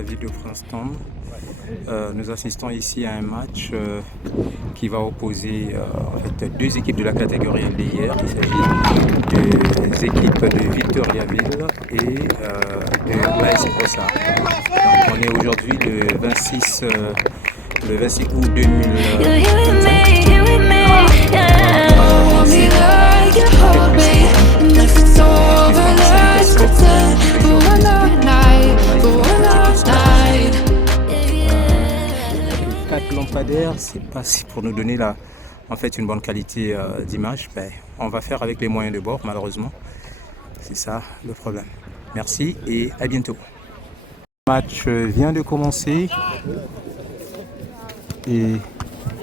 la ville de Princeton. Nous assistons ici à un match qui va opposer deux équipes de la catégorie LD hier. Il s'agit des équipes de Victoriaville et de l'AS Brossard. Donc on est aujourd'hui le 26 août 2025. Lampadaires, c'est pas si pour nous donner une bonne qualité d'image, on va faire avec les moyens de bord malheureusement. C'est ça le problème. Merci et à bientôt. Le match vient de commencer et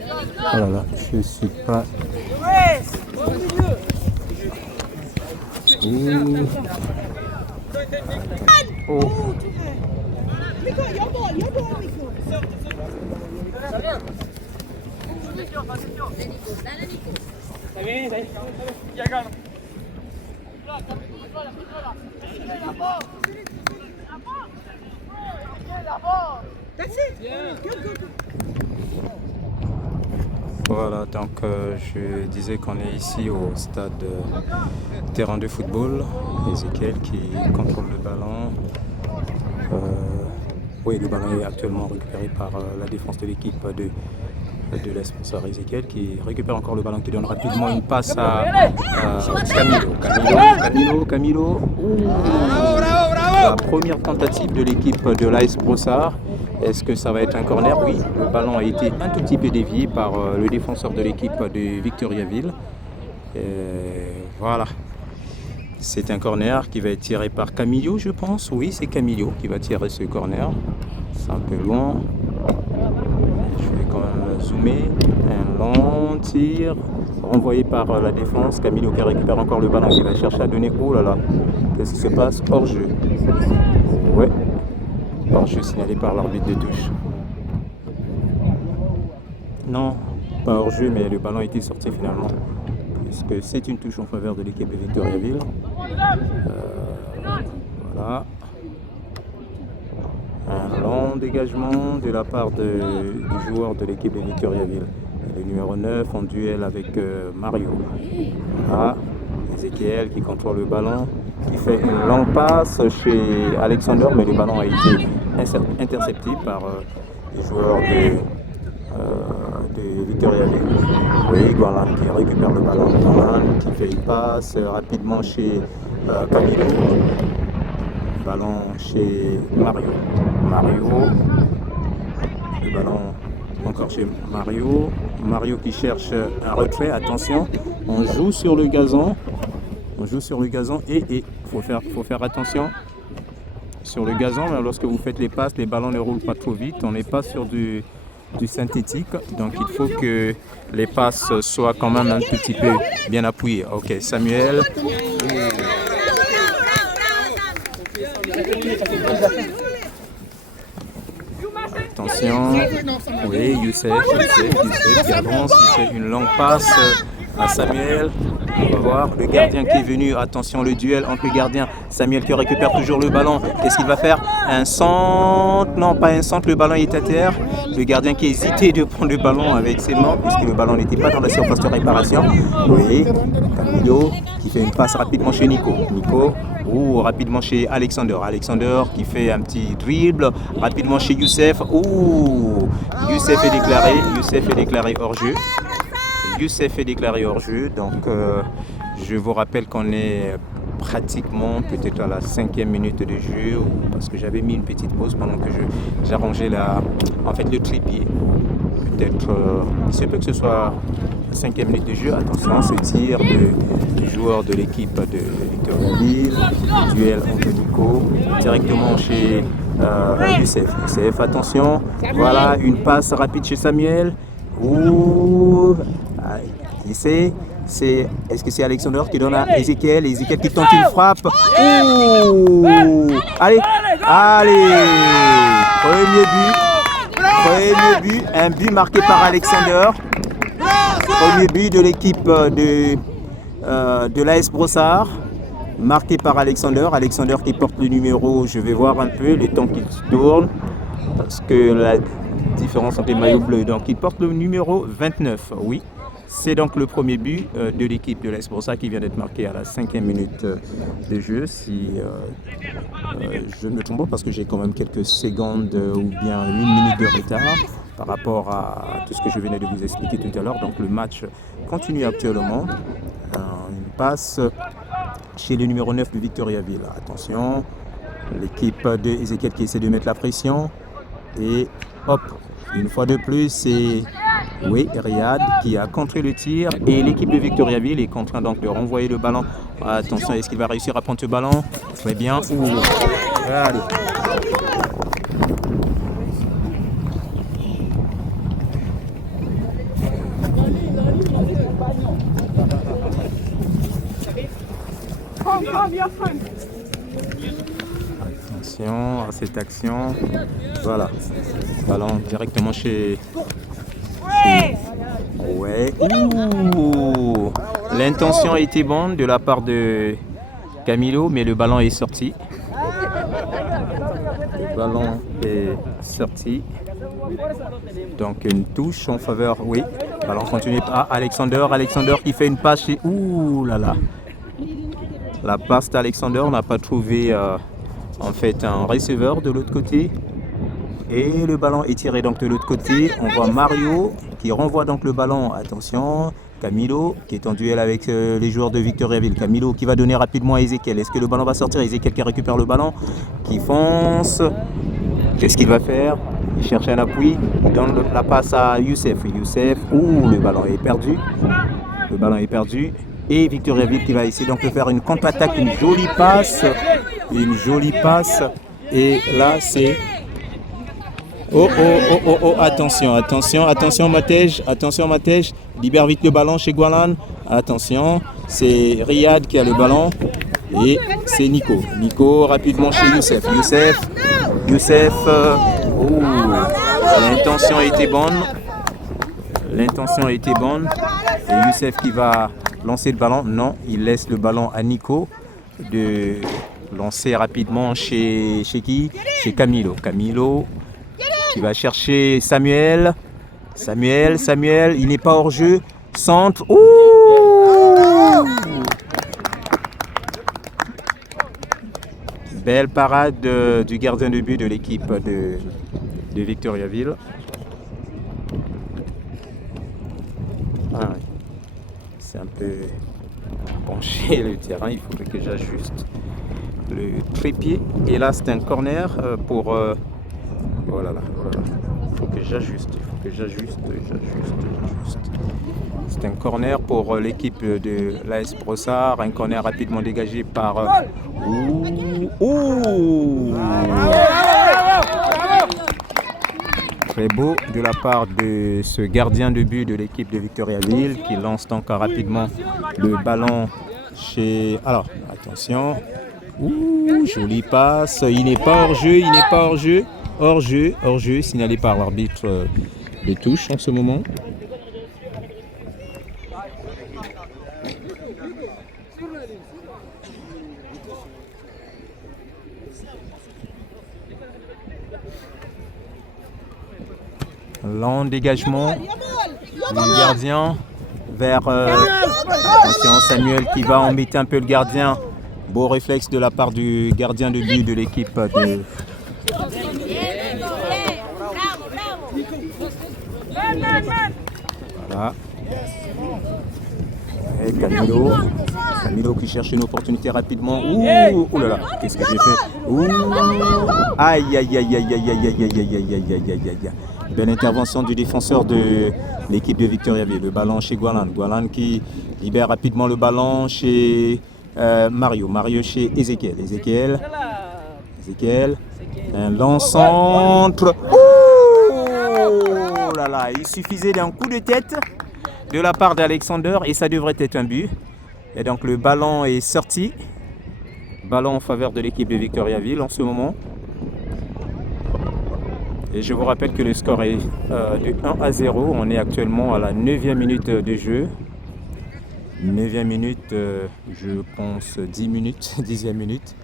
oh là là, je suis pas. Oh. Voilà, donc je disais qu'on est ici au stade terrain de football. Ezekiel qui contrôle le ballon. Oui, le ballon est actuellement récupéré par la défense de l'équipe de l'AS Brossard. Ezekiel qui récupère encore le ballon, qui donne rapidement une passe à Camilo. La première tentative de l'équipe de l'AS Brossard. Est-ce que ça va être un corner? Oui, le ballon a été un tout petit peu dévié par le défenseur de l'équipe de Victoriaville. Voilà. C'est un corner qui va être tiré par Camilo, je pense. Oui, c'est Camilo qui va tirer ce corner. C'est un peu loin. Je vais quand même zoomer. Un long tir renvoyé par la défense. Camilo qui récupère encore le ballon, qui va chercher à donner. Oh là là, qu'est-ce qui se passe? Hors-jeu. Ouais. Hors-jeu signalé par l'arbitre de touche. Non, pas hors-jeu, mais le ballon a été sorti finalement. Puisque c'est une touche en faveur de l'équipe de Victoriaville. Voilà. Un long dégagement de la part du joueur de l'équipe de Victoriaville. Le numéro 9 en duel avec Mario. Voilà. Ezekiel qui contrôle le ballon, qui fait une longue passe chez Alexander, mais le ballon a été intercepté par les joueurs de Victoriaville. Oui, Gualan qui récupère le ballon, Gualan qui fait une passe rapidement chez Camilo. Ballon chez Mario. Le ballon encore chez Mario. Mario qui cherche un retrait. Attention, on joue sur le gazon. Et il faut faire attention sur le gazon. Lorsque vous faites les passes, les ballons ne roulent pas trop vite. On n'est pas sur du synthétique, donc il faut que les passes soient quand même un tout petit peu bien appuyées. Ok, Samuel. Attention. Oui, Youssef qui avance, qui fait une longue passe à Samuel. On va voir le gardien qui est venu. Attention, le duel entre le gardien. Samuel qui récupère toujours le ballon. Qu'est-ce qu'il va faire? Un centre? Non, pas un centre. Le ballon est à terre. Le gardien qui hésitait de prendre le ballon avec ses mains puisque le ballon n'était pas dans la surface de réparation. Oui, Camilo qui fait une passe rapidement chez Nico. Rapidement chez Alexander. Alexander qui fait un petit dribble. Rapidement chez Youssef. Youssef est déclaré hors-jeu. Donc je vous rappelle qu'on est pratiquement peut-être à la 5e minute de jeu, parce que j'avais mis une petite pause pendant que j'arrangeais le trépied. Peut-être il se peut que ce soit la 5e minute de jeu. Attention, ce tir du joueur de l'équipe de Victoriaville, duel entre Nico, directement chez Youssef. Attention, voilà une passe rapide chez Samuel. Est-ce que c'est Alexander qui donne à Ezekiel qui tente une frappe? Allez, premier but, un but marqué par Alexander. Premier but de l'équipe de l'AS Brossard. marqué par Alexander. Alexander qui porte le numéro, je vais voir un peu le temps qu'il tourne, parce que la différence entre les maillots bleus, donc il porte le numéro 29, oui. C'est donc le premier but de l'équipe de l'AS Brossard qui vient d'être marqué à la 5e minute de jeu. Si je ne me trompe pas, parce que j'ai quand même quelques secondes ou bien 1 minute de retard par rapport à tout ce que je venais de vous expliquer tout à l'heure. Donc le match continue actuellement. Une passe chez le numéro 9 de Victoriaville. Attention, l'équipe de Ezekiel qui essaie de mettre la pression. Et hop, une fois de plus, c'est Riyad qui a contré le tir. Et l'équipe de Victoriaville est contrainte donc de renvoyer le ballon. Attention, est-ce qu'il va réussir à prendre ce ballon? Très bien. Allez. Attention à cette action. Voilà. Ballon directement chez... Ouais. Ouh. L'intention a été bonne de la part de Camilo, mais le ballon est sorti. Le ballon est sorti. Donc une touche en faveur. Oui. Ballon continue à Alexander. Alexander qui fait une passe chez... Ouh là là. La passe d'Alexander n'a pas trouvé en fait un receveur de l'autre côté. Et le ballon est tiré donc de l'autre côté. On voit Mario qui renvoie donc le ballon. Attention, Camilo qui est en duel avec les joueurs de Victoriaville. Camilo qui va donner rapidement à Ezekiel. Est-ce que le ballon va sortir? Ezekiel qui récupère le ballon, qui fonce. Qu'est-ce qu'il va faire? Il cherche un appui. Il donne la passe à Youssef. Youssef, le ballon est perdu. Le ballon est perdu. Et Victoriaville qui va essayer donc de faire une contre-attaque, une jolie passe. Une jolie passe. Et là, c'est... attention Matej, libère vite le ballon chez Gualan. Attention, c'est Riyad qui a le ballon et c'est Nico rapidement chez Youssef, l'intention a été bonne et Youssef qui va lancer le ballon. Non, il laisse le ballon à Nico de lancer rapidement chez qui? Chez Camilo qui va chercher Samuel, il n'est pas hors jeu. Centre. Belle parade du gardien de but de l'équipe de Victoriaville. C'est un peu penché le terrain, il faudrait que j'ajuste le trépied. Et là c'est un corner pour... Voilà. Il faut que j'ajuste. C'est un corner pour l'équipe de l'AS Brossard. Un corner rapidement dégagé par... Très beau de la part de ce gardien de but de l'équipe de Victoriaville qui lance donc rapidement le ballon chez... Alors, attention. Jolie passe. Il n'est pas hors jeu. Hors jeu, signalé par l'arbitre de touche en ce moment. Long dégagement du gardien vers attention, Samuel qui va embêter un peu le gardien. Beau réflexe de la part du gardien de but de l'équipe de... Voilà. Et Camilo qui cherche une opportunité rapidement. Oh là là, qu'est-ce que j'ai fait? Aïe. Belle intervention du défenseur de l'équipe de Victoriaville. Le ballon chez Gualan qui libère rapidement le ballon chez Mario chez Ezekiel. Un long centre. Oh là là, il suffisait d'un coup de tête de la part d'Alexander et ça devrait être un but. Et donc le ballon est sorti. Ballon en faveur de l'équipe de Victoriaville en ce moment. Et je vous rappelle que le score est de 1-0. On est actuellement à la 9e minute de jeu. 9e minute, je pense 10 minutes, 10e minute.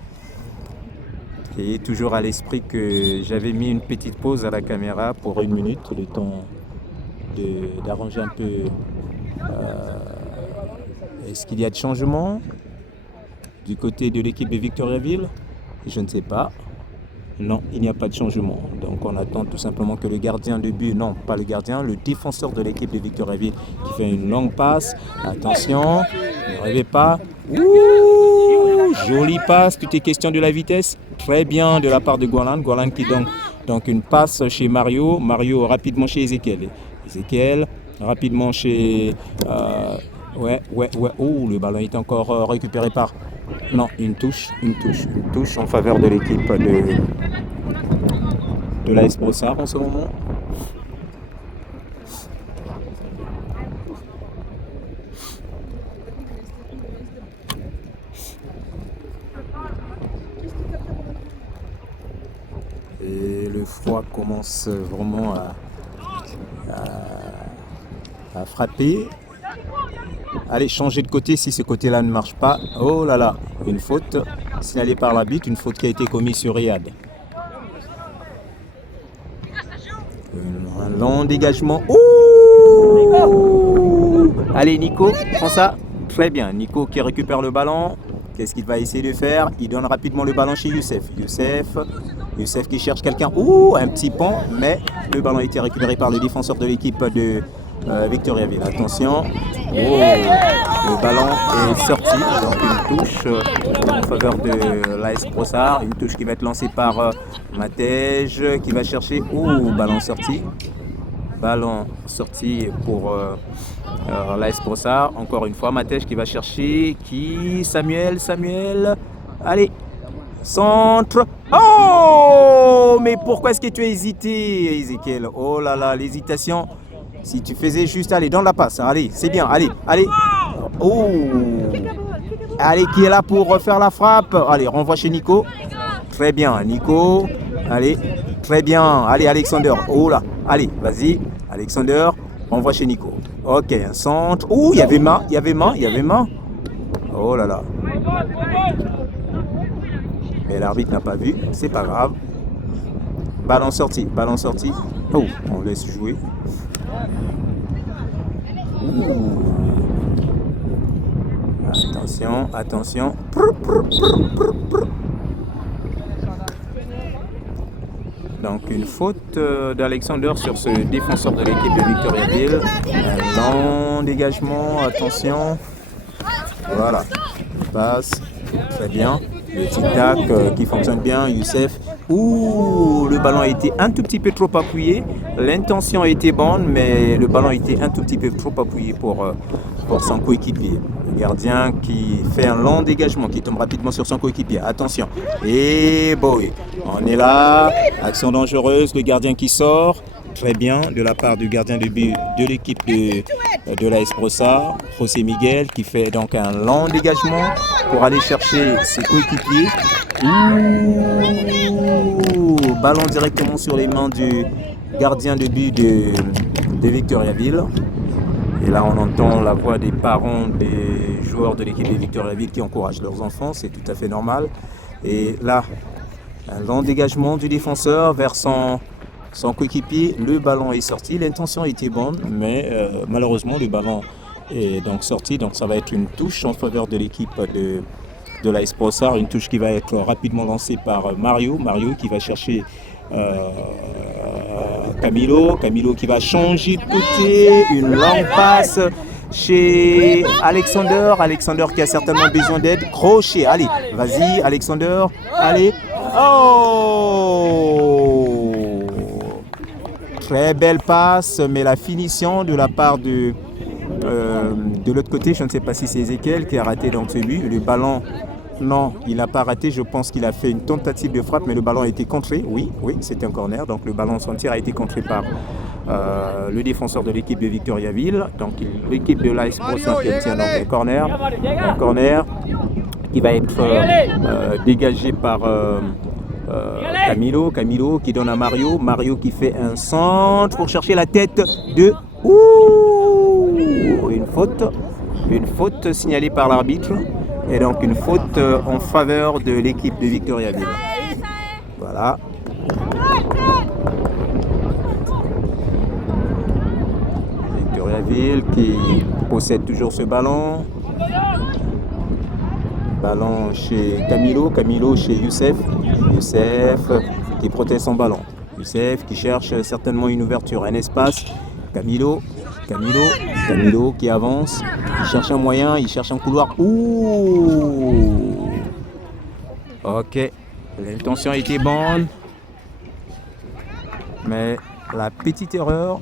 Et toujours à l'esprit que j'avais mis une petite pause à la caméra pour 1 minute, le temps d'arranger un peu. Est-ce qu'il y a de changement du côté de l'équipe de Victoriaville? Je ne sais pas. Non, il n'y a pas de changement. Donc on attend tout simplement que le gardien de but, non pas le gardien, le défenseur de l'équipe de Victoriaville qui fait une longue passe. Attention, ne rêvez pas. Ouh, jolie passe, tout est question de la vitesse. Très bien de la part de Golan. Golan qui donne donc une passe chez Mario. Mario rapidement chez Ezekiel. Ezekiel rapidement chez... ouais. Oh, le ballon est encore récupéré par... Non, une touche en faveur de l'équipe de l'AS Brossard en ce moment. Et le froid commence vraiment à frapper. Allez, changer de côté si ce côté-là ne marche pas. Oh là là, une faute signalée par l'arbitre, une faute qui a été commise sur Riyad. Un long dégagement. Ouh! Allez, Nico, prends ça. Très bien, Nico qui récupère le ballon. Qu'est-ce qu'il va essayer de faire? Il donne rapidement le ballon chez Youssef. Youssef qui cherche quelqu'un. Ouh, un petit pont, mais le ballon a été récupéré par le défenseur de l'équipe de Victoriaville. Attention. Oh, le ballon est sorti. Donc une touche en faveur de l'AS Brossard. Une touche qui va être lancée par Matej qui va chercher. Ouh, ballon sorti. Ballon sorti pour l'AS Brossard. Encore une fois, Matej qui va chercher. Samuel. Allez. Centre. Oh, mais pourquoi est-ce que tu as hésité, Ezekiel? Oh là là, l'hésitation. Si tu faisais juste aller dans la passe, allez, c'est bien, allez. Oh. Allez, qui est là pour faire la frappe? Allez, renvoie chez Nico. Très bien, Nico. Allez, très bien. Allez, Alexander. Oh là, allez, vas-y, Alexander. Renvoie chez Nico. Ok, un centre. Oh, il y avait main. Oh là là. Mais l'arbitre n'a pas vu, c'est pas grave. Ballon sorti. Oh, on laisse jouer. Attention. Donc une faute d'Alexander sur ce défenseur de l'équipe de Victoriaville. Un long dégagement, attention. Voilà, passe, très bien. Le tic-tac qui fonctionne bien, Youssef. Ouh, le ballon a été un tout petit peu trop appuyé. L'intention a été bonne, mais le ballon a été un tout petit peu trop appuyé pour son coéquipier. Le gardien qui fait un long dégagement, qui tombe rapidement sur son coéquipier. Attention. Et boy, on est là. Action dangereuse, le gardien qui sort. Très bien de la part du gardien de but de l'équipe de l'AS Brossard, José Miguel, qui fait donc un long dégagement pour aller chercher ses coéquipiers. Ouh, ballon directement sur les mains du gardien de but de Victoriaville. Et là, on entend la voix des parents des joueurs de l'équipe de Victoriaville qui encouragent leurs enfants, c'est tout à fait normal. Et là, un long dégagement du défenseur vers son coéquipier, le ballon est sorti, l'intention était bonne, mais malheureusement le ballon est donc sorti, donc ça va être une touche en faveur de l'équipe de l'AS Brossard, une touche qui va être rapidement lancée par Mario qui va chercher Camilo qui va changer de côté, une longue passe chez Alexander qui a certainement besoin d'aide, crochet, allez, vas-y Alexander, allez, oh! Très belle passe, mais la finition de la part de l'autre côté, je ne sais pas si c'est Ezekiel qui a raté donc ce but. Le ballon, non, il n'a pas raté. Je pense qu'il a fait une tentative de frappe, mais le ballon a été contré. Oui, c'était un corner. Donc le ballon, son tir a été contré par le défenseur de l'équipe de Victoriaville. Donc l'équipe de l'AS Brossard qui obtient donc un corner qui va être dégagé par... Camilo qui donne à Mario qui fait un centre pour chercher la tête de... Ouh, une Une faute signalée par l'arbitre. Et donc une faute en faveur de l'équipe de Victoriaville. Voilà. Victoriaville qui possède toujours ce ballon. Ballon chez Camilo. Camilo chez Youssef. Youssef qui protège son ballon. Youssef qui cherche certainement une ouverture, un espace. Camilo qui avance. Il cherche un moyen, il cherche un couloir. Ouh! Ok. L'intention était bonne. Mais la petite erreur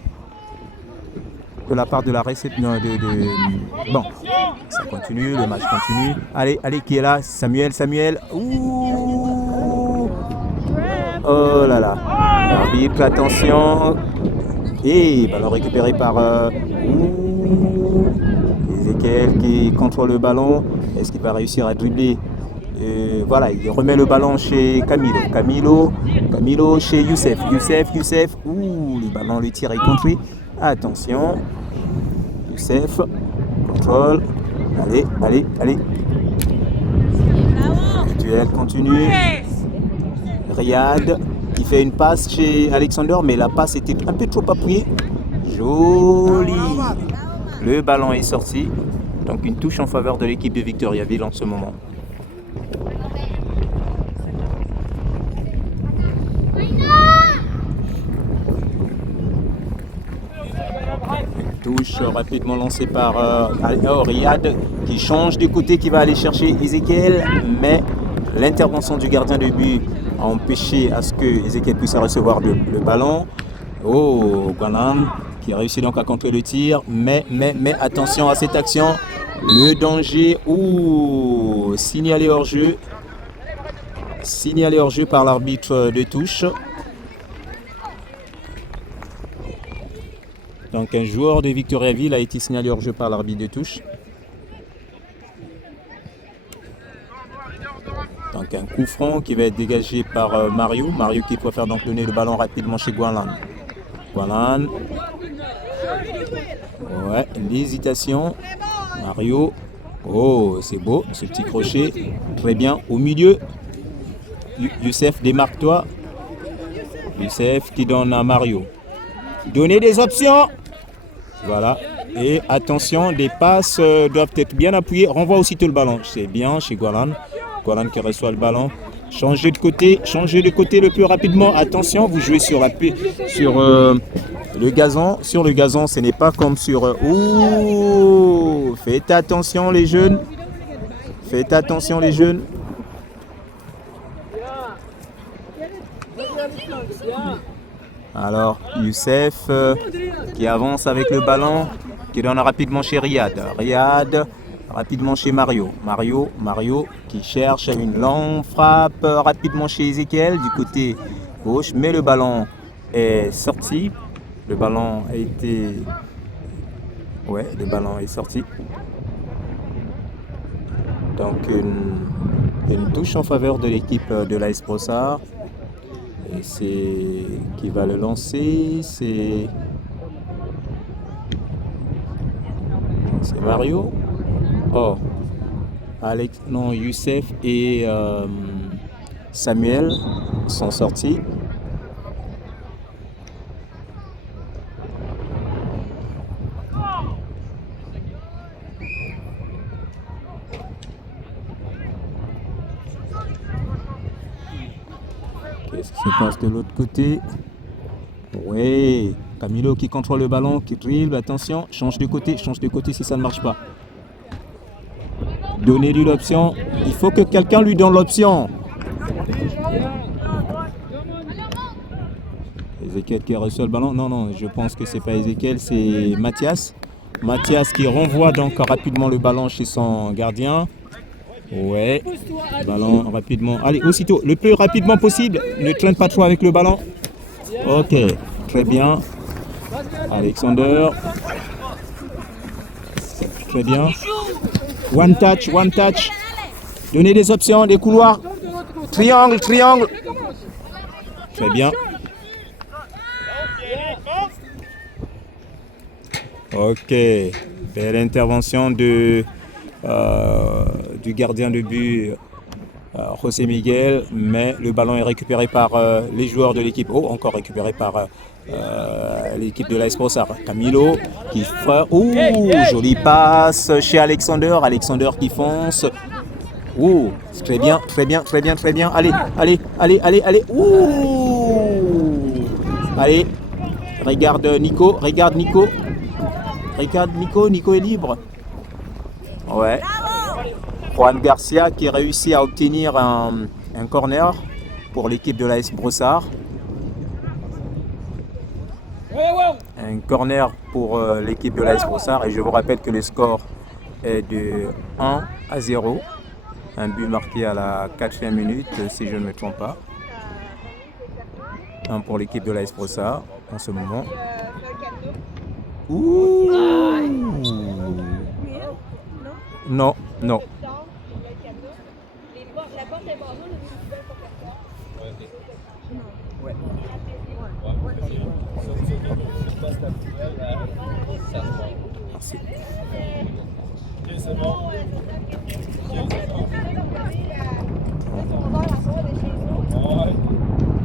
de la part de la réception. Bon, ça continue, le match continue. Allez, qui est là? Samuel. Ouh! Oh là là. L'arbitre, attention. Et ballon récupéré par Ezekiel qui contrôle le ballon. Est-ce qu'il va réussir à dribbler? Voilà, il remet le ballon chez Camilo chez Youssef. Ouh, le ballon, le tir est contré. Attention. Youssef, contrôle. Allez. Le duel continue. Riyad qui fait une passe chez Alexander, mais la passe était un peu trop appuyée. Joli. Le ballon est sorti. Donc une touche en faveur de l'équipe de Victoriaville en ce moment. Touche rapidement lancée par Riyad qui change de côté, qui va aller chercher Ezekiel, mais l'intervention du gardien de but a empêché à ce que Ezekiel puisse recevoir le ballon. Oh, Gwalan qui réussit donc à contrer le tir, mais attention à cette action, le danger. Ouh, signalé hors jeu par l'arbitre de touche. Donc un joueur de Victoriaville a été signalé hors jeu par l'arbitre de touche. Donc un coup franc qui va être dégagé par Mario qui préfère donc donner le ballon rapidement chez Gwalan. Ouais, l'hésitation. Mario. Oh, c'est beau, ce petit crochet. Très bien. Au milieu, Youssef, démarque-toi. Youssef qui donne à Mario. Donnez des options. Voilà. Et attention, des passes doivent être bien appuyées. Renvoie aussitôt le ballon. C'est bien chez Gwalan. Gwalan qui reçoit le ballon. Changez de côté le plus rapidement. Attention, vous jouez sur le gazon. Sur le gazon, ce n'est pas comme sur... Ouh! Faites attention les jeunes. Alors, Youssef qui avance avec le ballon, qui donne rapidement chez Riyad, rapidement chez Mario qui cherche une longue frappe rapidement chez Ezekiel du côté gauche, mais le ballon est sorti. Le ballon est sorti. Donc une touche en faveur de l'équipe de l'AS Brossard. Et c'est qui va le lancer, c'est Mario. Oh, Youssef et Samuel sont sortis. Qu'est-ce qui se passe de l'autre côté? Oui, Camilo qui contrôle le ballon, qui dribble, attention, change de côté si ça ne marche pas. Donnez-lui l'option, il faut que quelqu'un lui donne l'option. Ezekiel qui reçoit le ballon, non, je pense que c'est pas Ezekiel, c'est Mathias. Mathias qui renvoie donc rapidement le ballon chez son gardien. Ouais, le ballon rapidement. Allez, aussitôt, le plus rapidement possible. Ne traîne pas trop avec le ballon. Ok, très bien. Alexander. Très bien. One touch. Donnez des options, des couloirs. Triangle. Très bien. Ok. Belle intervention du gardien de but José Miguel, mais le ballon est récupéré par les joueurs de l'équipe. Oh, encore récupéré par l'équipe de l'AS Brossard. Camilo qui fait... Ouh, jolie passe chez Alexander. Alexander qui fonce. Ouh, très bien, très bien, très bien, très bien. Allez, allez, allez, allez, allez. Ouh. Allez, regarde Nico, regarde Nico. Regarde Nico, Nico est libre. Ouais. Juan Garcia qui réussit à obtenir un corner pour l'équipe de l'AS Brossard. Un corner pour l'équipe de l'AS Brossard. Et je vous rappelle que le score est de 1-0. Un but marqué à la 4e minute, si je ne me trompe pas. Un pour l'équipe de l'AS Brossard en ce moment. Ouh. Non, non. Merci.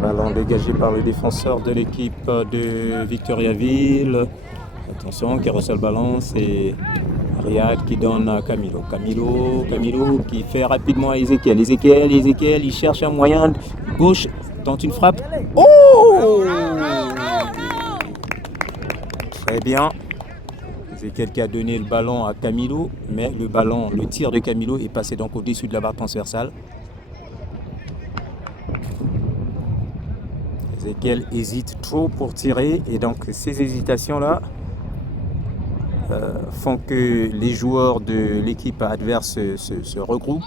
Ballon dégagé par le défenseur de l'équipe de Victoriaville. Attention, qui reçoit le ballon, c'est Riyad qui donne à Camilo. Camilo qui fait rapidement à Ezekiel. Ezekiel, il cherche un moyen gauche, tente une frappe. Oh! Très bien. Ezekiel qui a donné le ballon à Camilo, mais le tir de Camilo est passé donc au-dessus de la barre transversale. Ezekiel hésite trop pour tirer et donc ces hésitations-là font que les joueurs de l'équipe adverse se regroupent.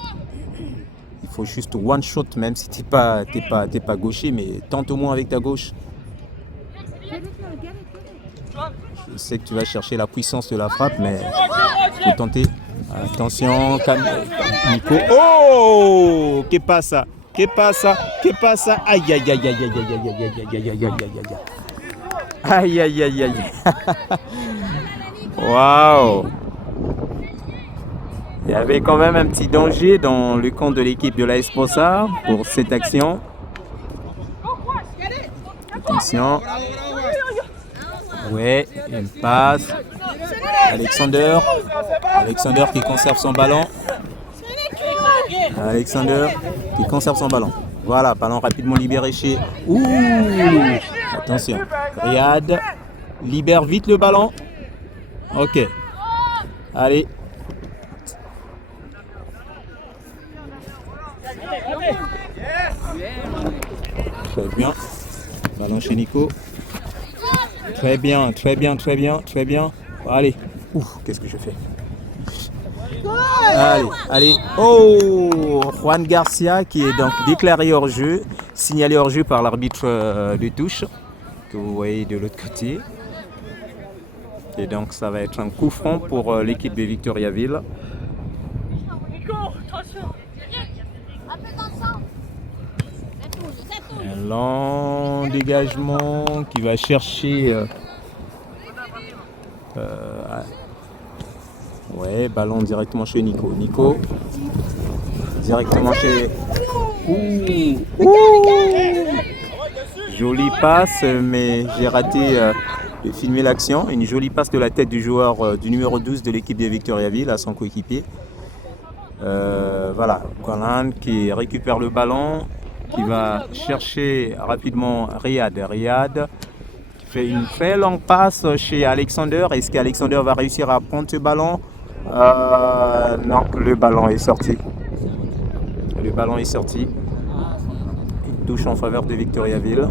Il faut juste one shot, même si t'es pas gaucher, mais tente au moins avec ta gauche. Je sais que tu vas chercher la puissance de la frappe, mais il faut tenter. Attention, Nico. Oh, que pasa? Aïe, aïe, aïe, aïe, aïe, aïe, aïe, aïe, aïe, aïe, aïe, aïe, aïe. Waouh! Il y avait quand même un petit danger dans le camp de l'équipe de l'AS Brossard pour cette action. Attention. Ouais, une passe. Alexander qui conserve son ballon. Voilà, ballon rapidement libéré chez... Ouh! Attention. Riyad libère vite le ballon. Ok. Allez. Très bien. Ballon chez Nico. Très bien. Allez. Ouf, qu'est-ce que je fais? Allez. Oh, Juan Garcia qui est donc déclaré hors jeu, signalé hors jeu par l'arbitre de touche que vous voyez de l'autre côté. Et donc ça va être un coup franc pour l'équipe de Victoriaville. Un long dégagement qui va chercher... ouais, ballon directement chez Nico. Directement chez... Ouh. Jolie passe, mais j'ai raté de filmer l'action. Une jolie passe de la tête du joueur du numéro 12 de l'équipe de Victoriaville à son coéquipier. Voilà, Golan qui récupère le ballon, qui va chercher rapidement Riyad qui fait une très longue passe chez Alexander. Est-ce qu'Alexander va réussir à prendre ce ballon? Non, le ballon est sorti. Une touche en faveur de Victoriaville.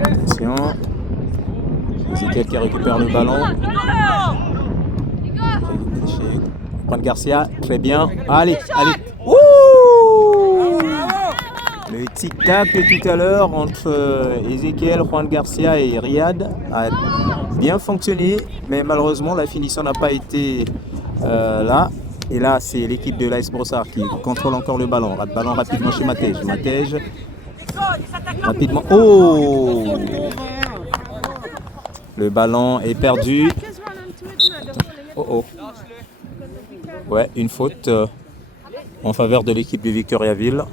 Attention. Ezekiel qui récupère le ballon. Juan Garcia, très bien. Allez. Ouh! Le tic-tac de tout à l'heure entre Ezekiel, Juan Garcia et Riyad a bien fonctionné, mais malheureusement la finition n'a pas été là. Et là, c'est l'équipe de l'AS Brossard qui contrôle encore le ballon. Ballon rapidement chez Matej. Rapidement. Oh! Le ballon est perdu. Oh oh. Ouais, une faute en faveur de l'équipe de Victoriaville.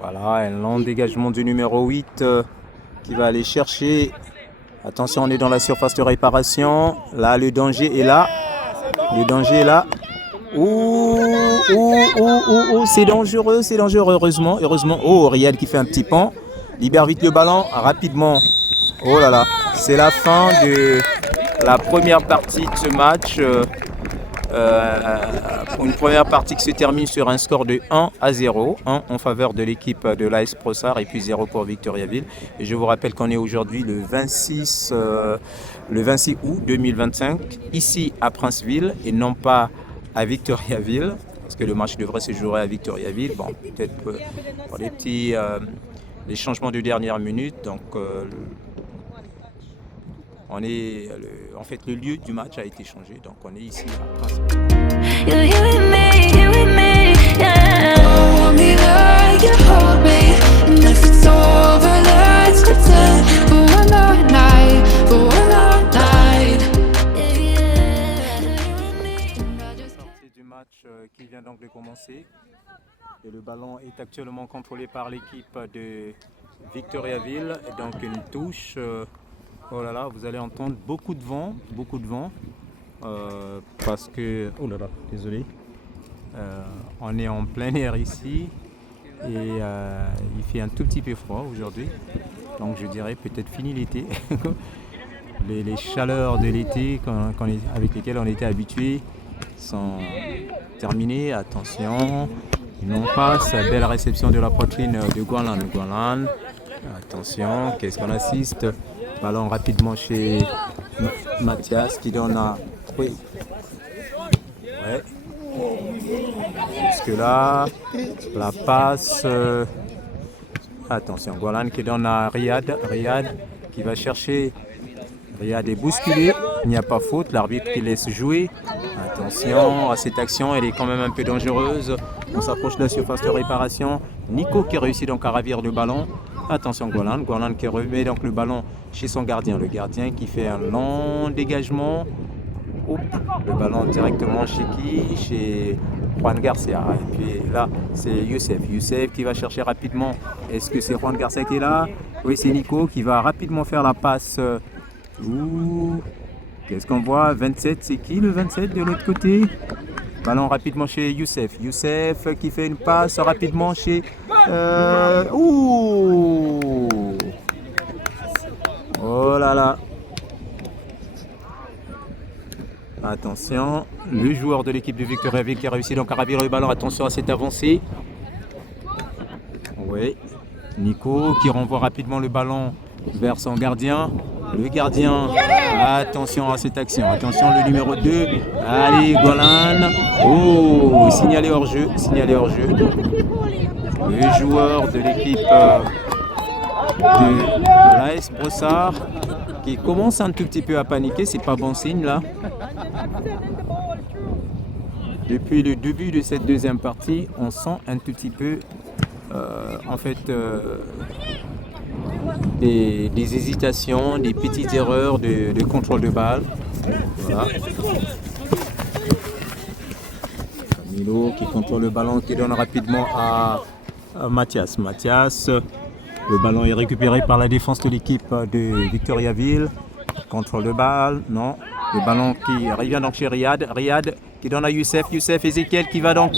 Voilà, un long dégagement du numéro 8 qui va aller chercher. Attention, on est dans la surface de réparation. Là, le danger est là. Le danger est là. C'est dangereux, heureusement. Oh, Riyad qui fait un petit pont. Libère vite le ballon, rapidement. Oh là là, c'est la fin de la première partie de ce match. Une première partie qui se termine sur un score de 1-0, 1 en faveur de l'équipe de l'AS Brossard et puis 0 pour Victoriaville. Et je vous rappelle qu'on est aujourd'hui le 26 août 2025, ici à Princeville et non pas à Victoriaville, parce que le match devrait se jouer à Victoriaville. Bon, peut-être pour les changements de dernière minute. Donc, en fait, le lieu du match a été changé, donc on est ici à Princeville. Du match qui vient donc de commencer et le ballon est actuellement contrôlé par l'équipe de Victoriaville, et donc une touche. Oh là là, vous allez entendre beaucoup de vent, parce que, oh là là, désolé, on est en plein air ici et il fait un tout petit peu froid aujourd'hui, donc je dirais peut-être fini l'été. les chaleurs de l'été avec lesquelles on était habitués sont terminées. Attention, on passe, belle réception de la poitrine de Gualan. Attention, qu'est-ce qu'on assiste? Ballon rapidement chez Mathias qui donne à Troué. Ouais. Jusque là, la passe. Attention, Gualan qui donne à Riyad. Riyad qui va chercher. Riyad est bousculé. Il n'y a pas faute. L'arbitre qui laisse jouer. Attention à cette action, elle est quand même un peu dangereuse. On s'approche de la surface de réparation. Nico qui réussit donc à ravir le ballon. Attention Gualan qui remet donc le ballon chez son gardien. Le gardien qui fait un long dégagement. Le ballon directement chez qui? Chez Juan Garcia. Et puis là, c'est Youssef. Youssef qui va chercher rapidement. Est-ce que c'est Juan Garcia qui est là? Oui, c'est Nico qui va rapidement faire la passe. Qu'est-ce qu'on voit? 27, c'est qui le 27 de l'autre côté? Ballon rapidement chez Youssef. Youssef qui fait une passe rapidement chez... Oh là là. Attention, le joueur de l'équipe de Victoriaville qui a réussi donc à ravir le ballon. Attention à cette avancée. Oui. Nico qui renvoie rapidement le ballon vers son gardien. Le gardien, attention à cette action. Attention le numéro 2. Allez, Gualan. Oh, signalé hors jeu. Le joueur de l'équipe de l'AS Brossard qui commence un tout petit peu à paniquer. C'est pas bon signe là. Depuis le début de cette deuxième partie, on sent un tout petit peu des hésitations, des petites erreurs de contrôle de balle. Voilà. Camilo qui contrôle le ballon, qui donne rapidement à Mathias. Mathias, le ballon est récupéré par la défense de l'équipe de Victoriaville. Contrôle de balle, non. Le ballon qui revient donc chez Riyad. Riyad qui donne à Youssef. Youssef, Ezekiel qui va donc...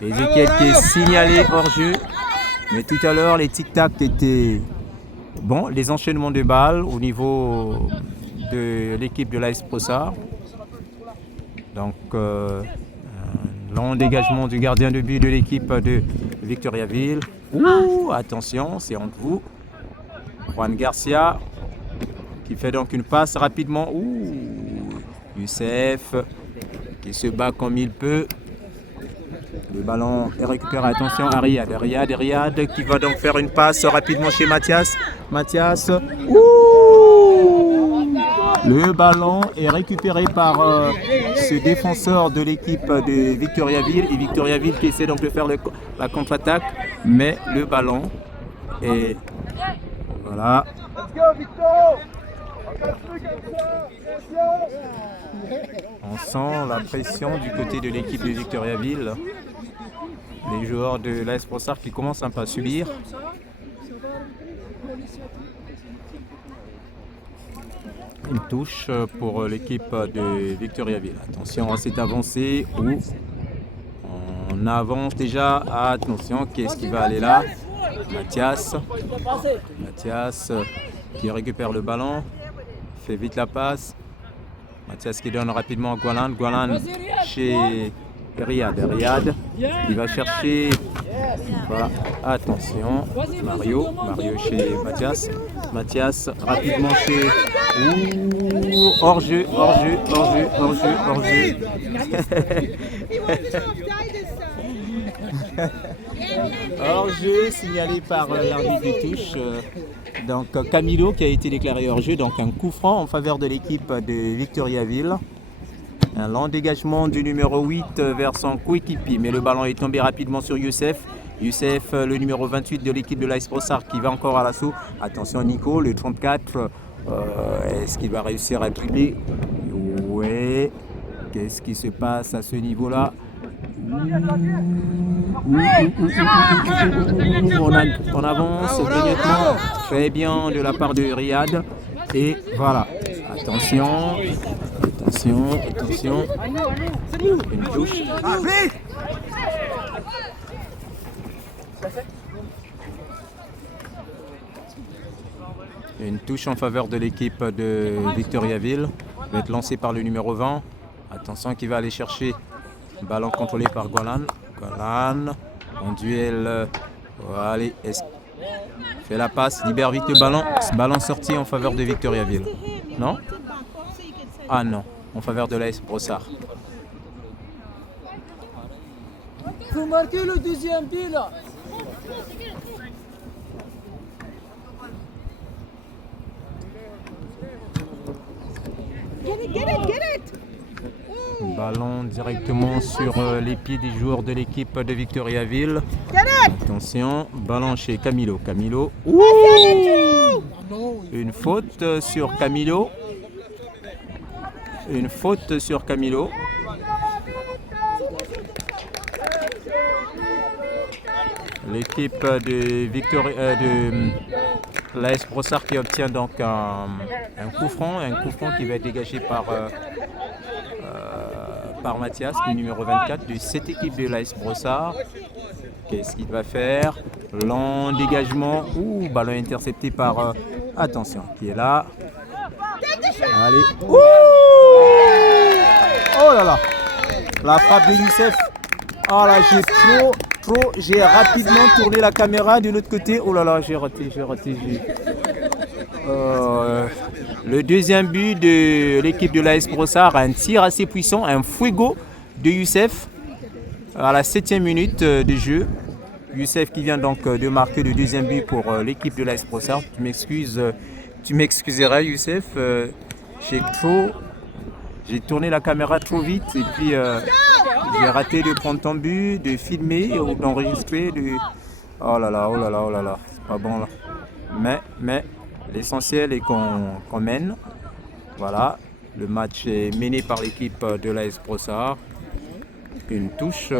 Ezekiel qui est signalé hors jeu. Mais tout à l'heure, les tic-tac étaient bons. Les enchaînements de balles au niveau de l'équipe de l'AS Brossard. Donc, un long dégagement du gardien de but de l'équipe de Victoriaville. Attention, c'est entre vous. Juan Garcia qui fait donc une passe rapidement. Youssef qui se bat comme il peut. Le ballon est récupéré. Attention à Riyad. Riyad qui va donc faire une passe rapidement chez Mathias. Mathias. Le ballon est récupéré par ce défenseur de l'équipe de Victoriaville. Et Victoriaville qui essaie donc de faire la contre-attaque. Mais le ballon est... Voilà. On sent la pression du côté de l'équipe de Victoriaville. Les joueurs de l'AS Brossard qui commencent un peu à subir. Une touche pour l'équipe de Victoriaville. Attention à cette avancée où on avance déjà. Attention, qu'est-ce qui va aller là? Mathias qui récupère le ballon, fait vite la passe. Mathias qui donne rapidement à Gwalan chez Riyad qui va chercher. Voilà. Attention, Mario chez Mathias rapidement chez hors-jeu. Hors-jeu signalé par l'arbitre de touche. Donc Camilo qui a été déclaré hors-jeu, donc un coup franc en faveur de l'équipe de Victoriaville. Un lent dégagement du numéro 8 vers son coéquipier, mais le ballon est tombé rapidement sur Youssef. Youssef, le numéro 28 de l'équipe de l'AS Brossard qui va encore à l'assaut. Attention Nico, le 34, est-ce qu'il va réussir à dribbler? Ouais, qu'est-ce qui se passe à ce niveau-là? On avance grignotement, très bien de la part de Riyad. Et voilà, attention. Une touche. Une touche en faveur de l'équipe de Victoriaville. Va être lancée par le numéro 20. Attention qui va aller chercher. Ballon contrôlé par Gwalan en duel. Allez, fait la passe, libère vite le ballon. Ballon sorti en faveur de Victoriaville. Non? Ah non, en faveur de l'AS Brossard. Il faut marquer le deuxième but là. Get it! Ballon directement sur les pieds des joueurs de l'équipe de Victoriaville. Attention, ballon chez Camilo. Une faute sur Camilo. L'équipe de l'AS Brossard qui obtient donc un coup franc qui va être dégagé par Mathias, le numéro 24 de cette équipe de l'AS Brossard. Qu'est-ce qu'il va faire? Lent dégagement. Ballon intercepté par... attention, qui est là. Allez. Oh là là. La frappe de Youssef. Oh là, j'ai rapidement tourné la caméra de l'autre côté. Oh là là, j'ai raté. Le deuxième but de l'équipe de l'AS Brossard, un tir assez puissant, un fuego de Youssef à la 7e minute de jeu. Youssef qui vient donc de marquer le deuxième but pour l'équipe de l'AS Brossard. Tu m'excuseras Youssef, j'ai tourné la caméra trop vite et puis j'ai raté de prendre ton but, de filmer ou d'enregistrer. Oh là là, c'est pas bon là. Mais l'essentiel est qu'on mène. Voilà, le match est mené par l'équipe de l'AS Brossard. Une touche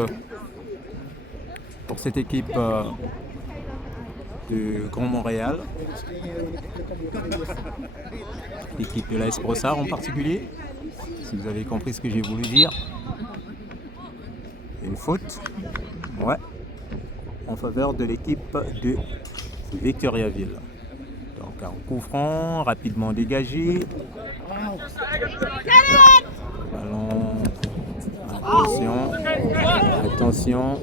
pour cette équipe de Grand Montréal. L'équipe de l'AS Brossard en particulier, si vous avez compris ce que j'ai voulu dire. Une faute, ouais, en faveur de l'équipe de Victoriaville. Donc un coup franc, rapidement dégagé. Ballon, attention.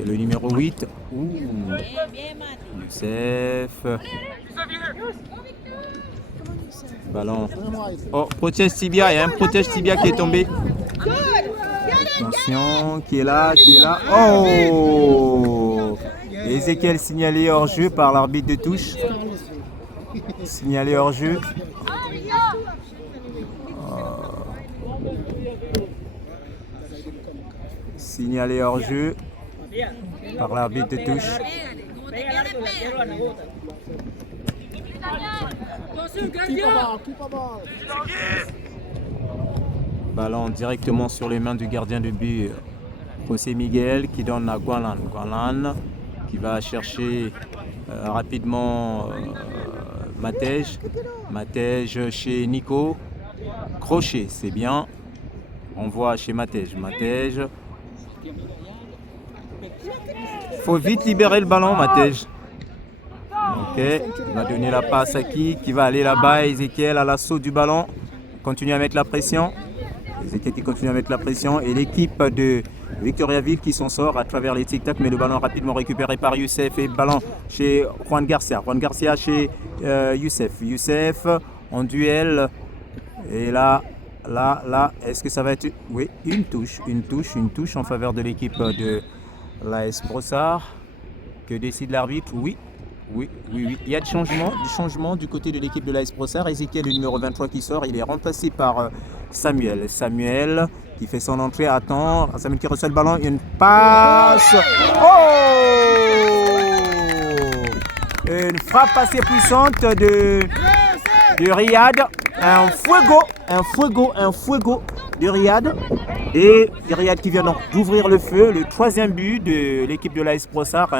Et le numéro 8, Youssef. Ballon. Oh, protège tibia, il y a un protège tibia qui est tombé. Attention, qui est là, qui est là. Oh! Ezekiel signalé hors jeu par l'arbitre de touche. Signalé hors jeu. Signalé hors jeu par l'arbitre de touche. Ballon directement sur les mains du gardien de but, José Miguel, qui donne à Gualan. Gualan qui va chercher rapidement Matej. Matej chez Nico. Crochet, c'est bien. On voit chez Matej. Matej. Faut vite libérer le ballon, Matej. Ok, il va donner la passe à qui va aller là-bas. Ezekiel à l'assaut du ballon. Continue à mettre la pression. Ezekiel qui continue à mettre la pression. Et l'équipe de Victoriaville qui s'en sort à travers les tic-tac. Mais le ballon rapidement récupéré par Youssef. Et ballon chez Juan Garcia. Juan Garcia chez Youssef. Youssef en duel. Et là, est-ce que ça va être... Oui, une touche en faveur de l'équipe de l'AS Brossard. Que décide l'arbitre? Oui. Il y a du changement du côté de l'équipe de l'AS Brossard. Ezekiel, le numéro 23 qui sort, il est remplacé par Samuel. Samuel qui fait son entrée, attend. Samuel qui reçoit le ballon, une passe. Oh! Une frappe assez puissante de Riyad. Un fuego de Riyad. Et Riyad qui vient donc d'ouvrir le feu. Le troisième but de l'équipe de l'AS Brossard.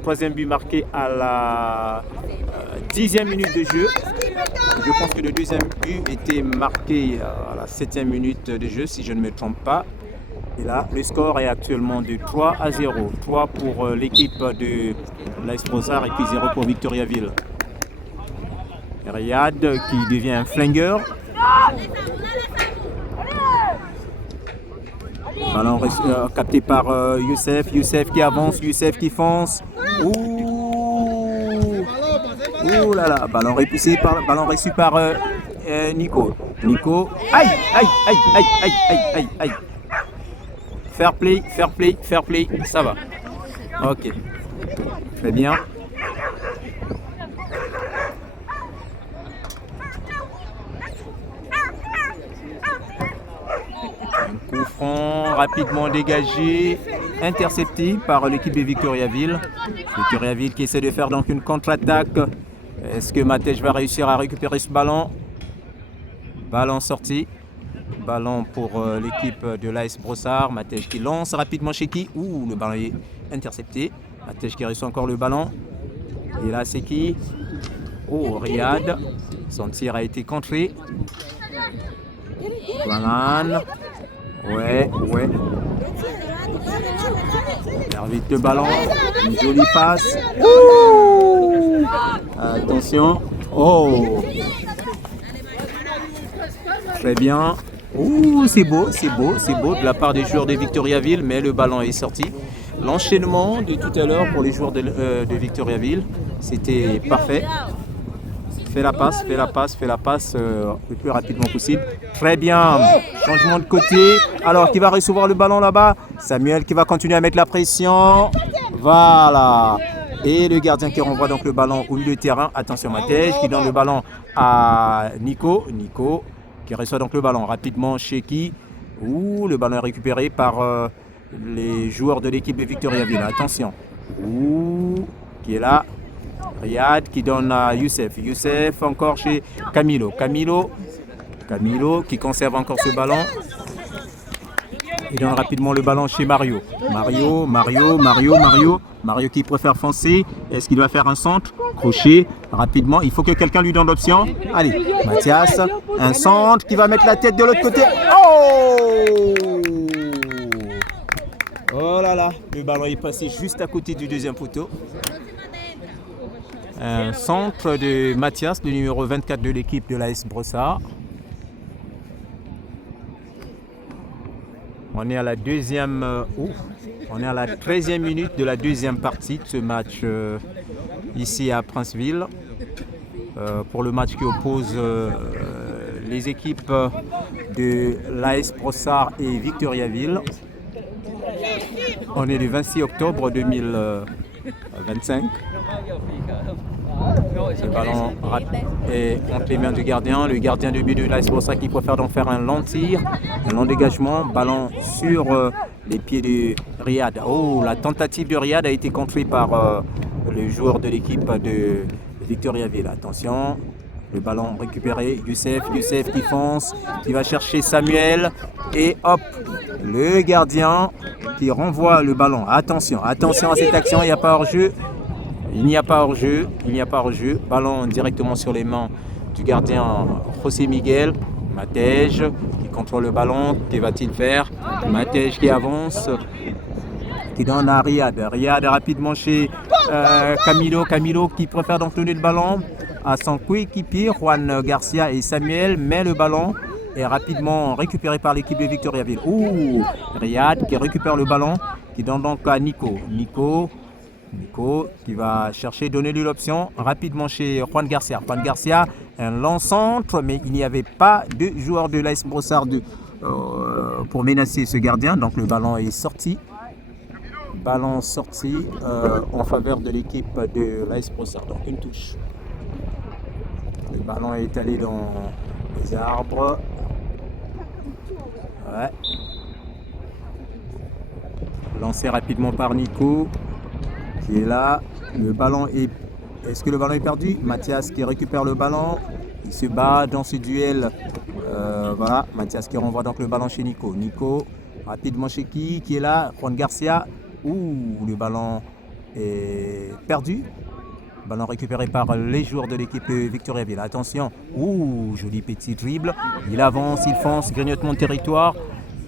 Troisième but marqué à la 10e minute de jeu. Je pense que le deuxième but était marqué à la 7e minute de jeu, si je ne me trompe pas. Et là, le score est actuellement de 3-0. 3 pour l'équipe de l'AS Brossard et puis 0 pour Victoriaville. Riyad qui devient un flingueur. Ballon capté par Youssef. Youssef qui avance, Youssef qui fonce. Ouh là là. Ballon reçu par Nico. Nico. Aïe. Fair play. Ça va. Ok. Très bien. Coup franc rapidement dégagé, intercepté par l'équipe de Victoriaville. Victoriaville qui essaie de faire donc une contre-attaque. Est-ce que Matej va réussir à récupérer ce ballon? Ballon sorti. Ballon pour l'équipe de l'AS Brossard. Matej qui lance rapidement chez qui? Ouh, le ballon est intercepté. Matej qui reçoit encore le ballon. Et là, c'est qui? Oh, Riyad. Son tir a été contré. Voilà. Ouais. Vite le ballon. Une jolie passe. Ouh. Attention. Oh. Très bien. Ouh, c'est beau de la part des joueurs de Victoriaville, mais le ballon est sorti. L'enchaînement de tout à l'heure pour les joueurs de Victoriaville, c'était parfait. Fais la passe le plus rapidement possible. Très bien. Changement de côté. Alors, qui va recevoir le ballon là-bas? Samuel qui va continuer à mettre la pression. Voilà. Et le gardien qui renvoie donc le ballon au milieu de terrain. Attention, Matej qui donne le ballon à Nico. Nico qui reçoit donc le ballon rapidement chez qui? Ouh, le ballon est récupéré par les joueurs de l'équipe de Victoriaville. Attention. Ouh, qui est là? Riyad qui donne à Youssef. Youssef encore chez Camilo. Camilo qui conserve encore ce ballon. Il donne rapidement le ballon chez Mario. Mario qui préfère foncer. Est-ce qu'il va faire un centre? Crochet rapidement. Il faut que quelqu'un lui donne l'option. Allez, Mathias. Un centre qui va mettre la tête de l'autre côté. Oh là là. Le ballon est passé juste à côté du deuxième poteau. Un centre de Mathias, le numéro 24 de l'équipe de l'AS Brossard. On est à la 13e minute de la deuxième partie de ce match ici à Princeville. Pour le match qui oppose les équipes de l'AS Brossard et Victoriaville. On est le 26 octobre 2025. Le ballon est entre les mains du gardien. Le gardien de but de l'AS Brossard qui préfère donc faire un long tir, un long dégagement. Ballon sur les pieds de Riyad. Oh, la tentative de Riyad a été contrée par le joueur de l'équipe de Victoriaville. Attention, le ballon récupéré. Youssef qui fonce, qui va chercher Samuel. Et hop, le gardien qui renvoie le ballon. Attention à cette action, il n'y a pas hors-jeu. Il n'y a pas hors-jeu. Ballon directement sur les mains du gardien José Miguel. Matej qui contrôle le ballon. Que va-t-il faire? Matej qui avance, qui donne à Riyad. Riyad rapidement chez Camilo. Camilo qui préfère donc donner le ballon à son coéquipier Juan Garcia et Samuel. Mais le ballon est rapidement récupéré par l'équipe de Victoriaville. Ouh, Riyad qui récupère le ballon, qui donne donc à Nico. Nico qui va chercher, donner lui l'option rapidement chez Juan Garcia. Juan Garcia, un long centre, mais il n'y avait pas de joueur de l'AS Brossard pour menacer ce gardien. Donc le ballon est sorti. Ballon sorti en faveur de l'équipe de l'AS Brossard. Donc une touche. Le ballon est allé dans les arbres. Ouais. Lancé rapidement par Nico. Qui est là, le ballon est... Est-ce que le ballon est perdu? Mathias qui récupère le ballon, il se bat dans ce duel. Voilà, Mathias qui renvoie donc le ballon chez Nico. Nico, rapidement chez qui est là? Juan Garcia. Ouh, le ballon est perdu. Ballon récupéré par les joueurs de l'équipe de Victoriaville. Attention, ouh, joli petit dribble. Il avance, il fonce, grignotement de territoire.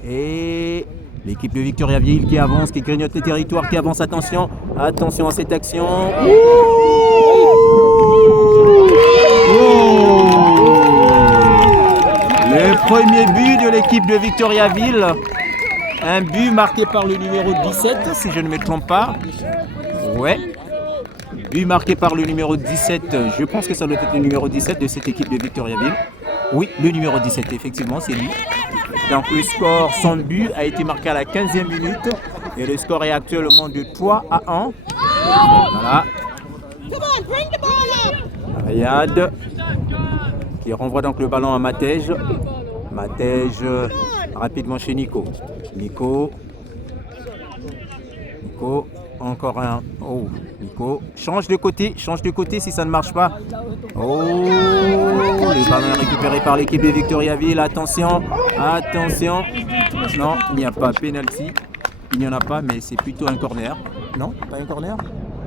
Et... l'équipe de Victoriaville qui avance, qui grignote les territoires, qui avance. Attention à cette action. Oh, le premier but de l'équipe de Victoriaville. Un but marqué par le numéro 17, si je ne me trompe pas. Ouais. But marqué par le numéro 17. Je pense que ça doit être le numéro 17 de cette équipe de Victoriaville. Oui, le numéro 17, effectivement, c'est lui. Donc le score, son but a été marqué à la 15e minute et le score est actuellement de 3-1. Voilà. Riyad qui renvoie donc le ballon à Matej. Matej rapidement chez Nico. Nico, encore un. Oh, Nico, change de côté si ça ne marche pas. Oh, le ballon est récupéré par l'équipe de Victoriaville. Attention. Non, il n'y a pas pénalty. Il n'y en a pas, mais c'est plutôt un corner. Non, pas un corner?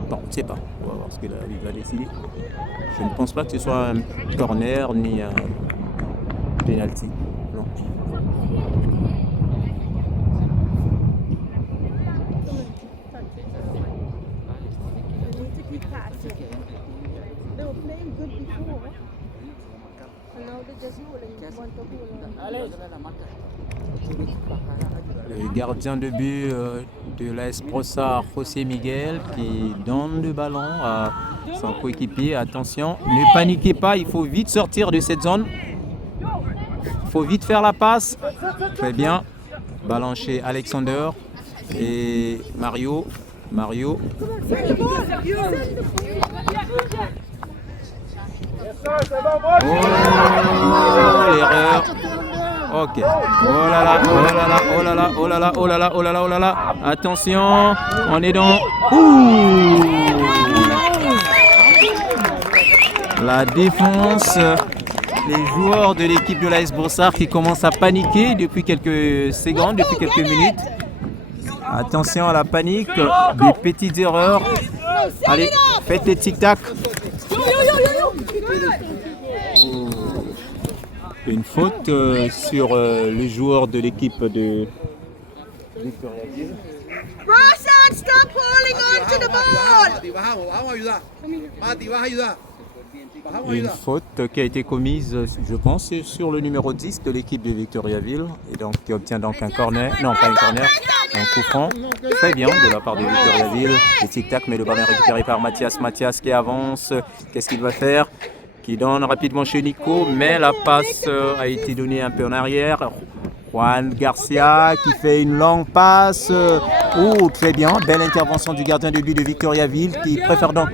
Non, on ne sait pas. On va voir ce qu'il va décider. Je ne pense pas que ce soit un corner ni un pénalty. Non. Le gardien de but de l'AS Brossard, José Miguel, qui donne le ballon à son coéquipier. Attention, ne paniquez pas, il faut vite sortir de cette zone. Il faut vite faire la passe. Très bien. Ballon chez Alexander et Mario. Oh, l'erreur. Ok. Oh là là. Attention, on est dans... Ouh, la défense, les joueurs de l'équipe de l'AS Brossard qui commencent à paniquer depuis quelques secondes, depuis quelques minutes. Attention à la panique, des petites erreurs. Allez, faites les tic-tac. Une faute sur le joueur de l'équipe de Victoriaville. Brossard, stop holding on to the ball! Une faute qui a été commise, je pense, sur le numéro 10 de l'équipe de Victoriaville et donc qui obtient donc un corner, non pas un corner, un coup franc. Très bien de la part de Victoriaville. Le tic-tac, mais le ballon est récupéré par Mathias. Mathias qui avance. Qu'est-ce qu'il va faire? Qui donne rapidement chez Nico, mais la passe a été donnée un peu en arrière. Juan Garcia qui fait une longue passe. Oh, très bien. Belle intervention du gardien de but de Victoriaville qui préfère donc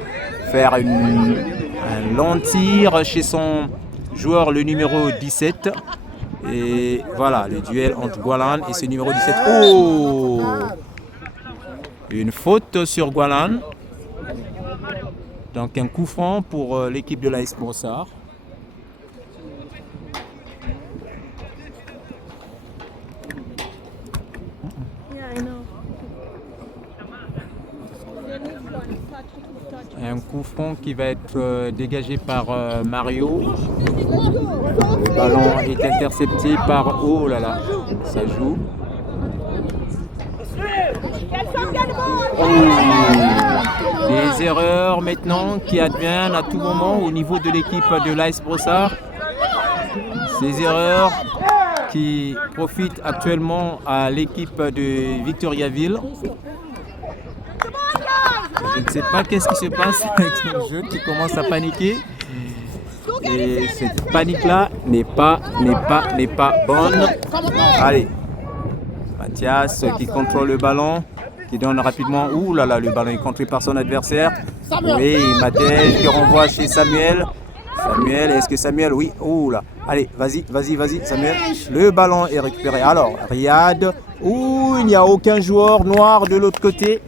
faire un long tir chez son joueur, le numéro 17. Et voilà, le duel entre Gualan et ce numéro 17. Oh! Une faute sur Gualan. Donc un coup franc pour l'équipe de l'AS Brossard. Un coup franc qui va être dégagé par Mario. Le ballon est intercepté par... Oh là là, ça joue. Oh. Des erreurs maintenant qui adviennent à tout moment au niveau de l'équipe de l'AS Brossard. Ces erreurs qui profitent actuellement à l'équipe de Victoriaville. Je ne sais pas qu'est-ce qui se passe avec ce jeu qui commence à paniquer. Et cette panique-là n'est pas bonne. Allez. Mathias qui contrôle le ballon, qui donne rapidement. Ouh là là, le ballon est contré par son adversaire. Oui, Matej qui renvoie chez Samuel. Samuel, est-ce que Samuel, oui, ouh là. Allez, vas-y, Samuel. Le ballon est récupéré. Alors, Riyad. Ouh, il n'y a aucun joueur noir de l'autre côté.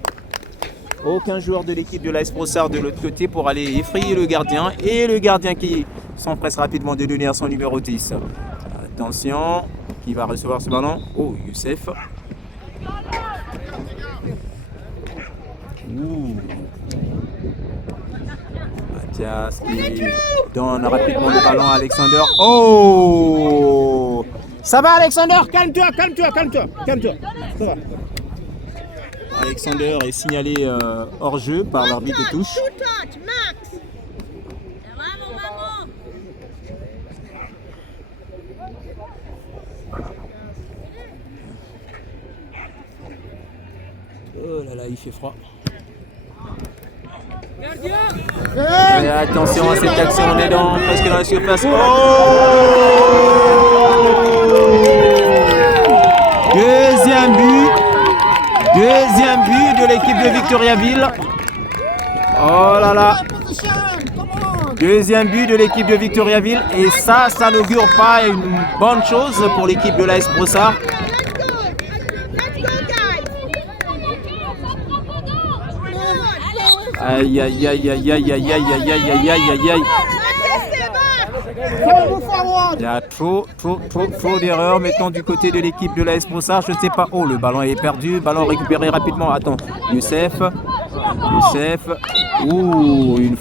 Aucun joueur de l'équipe de l'AS Brossard de l'autre côté pour aller effrayer le gardien. Et le gardien qui s'empresse rapidement de donner à son numéro 10. Attention, qui va recevoir ce ballon? Oh, Youssef. Ouh. Mathias qui donne rapidement le ballon à Alexander. Oh! Ça va Alexander? Calme-toi. Ça va. Alexander est signalé hors jeu par l'arbitre de touche. Oh là là, il fait froid. Et attention à cette action, on est presque dans la surface. Oh! Deuxième but de l'équipe de Victoriaville. Oh là là. Deuxième but de l'équipe de Victoriaville. Et ça n'augure pas une bonne chose pour l'équipe de l'AS Brossard. Aïe. Il y a trop d'erreurs maintenant du côté de l'équipe de l'AS Brossard. Je ne sais pas. Oh, le ballon est perdu. Ballon récupéré rapidement. Attends, Youssef. Ouh, une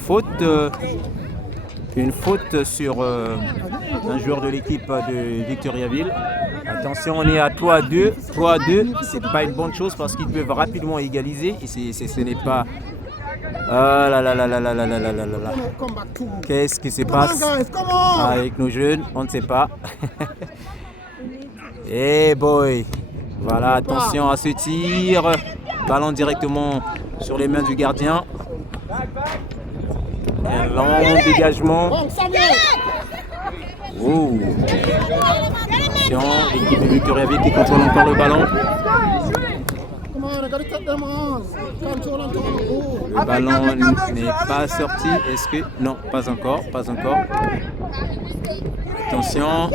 faute sur un joueur de l'équipe de Victoriaville. Attention, on est à 3-2. 3-2, c'est pas une bonne chose parce qu'ils peuvent rapidement égaliser. Et ce n'est pas... Ah là là là là là là là là là là. Qu'est-ce qui se passe avec nos jeunes? On ne sait pas. Eh boy. Voilà, attention à ce tir. Ballon directement sur les mains du gardien. Un long dégagement. Oh. Attention, l'équipe de Victoriaville qui contrôle encore le ballon. Le ballon n'est pas sorti. Est-ce que... Non, pas encore. Attention.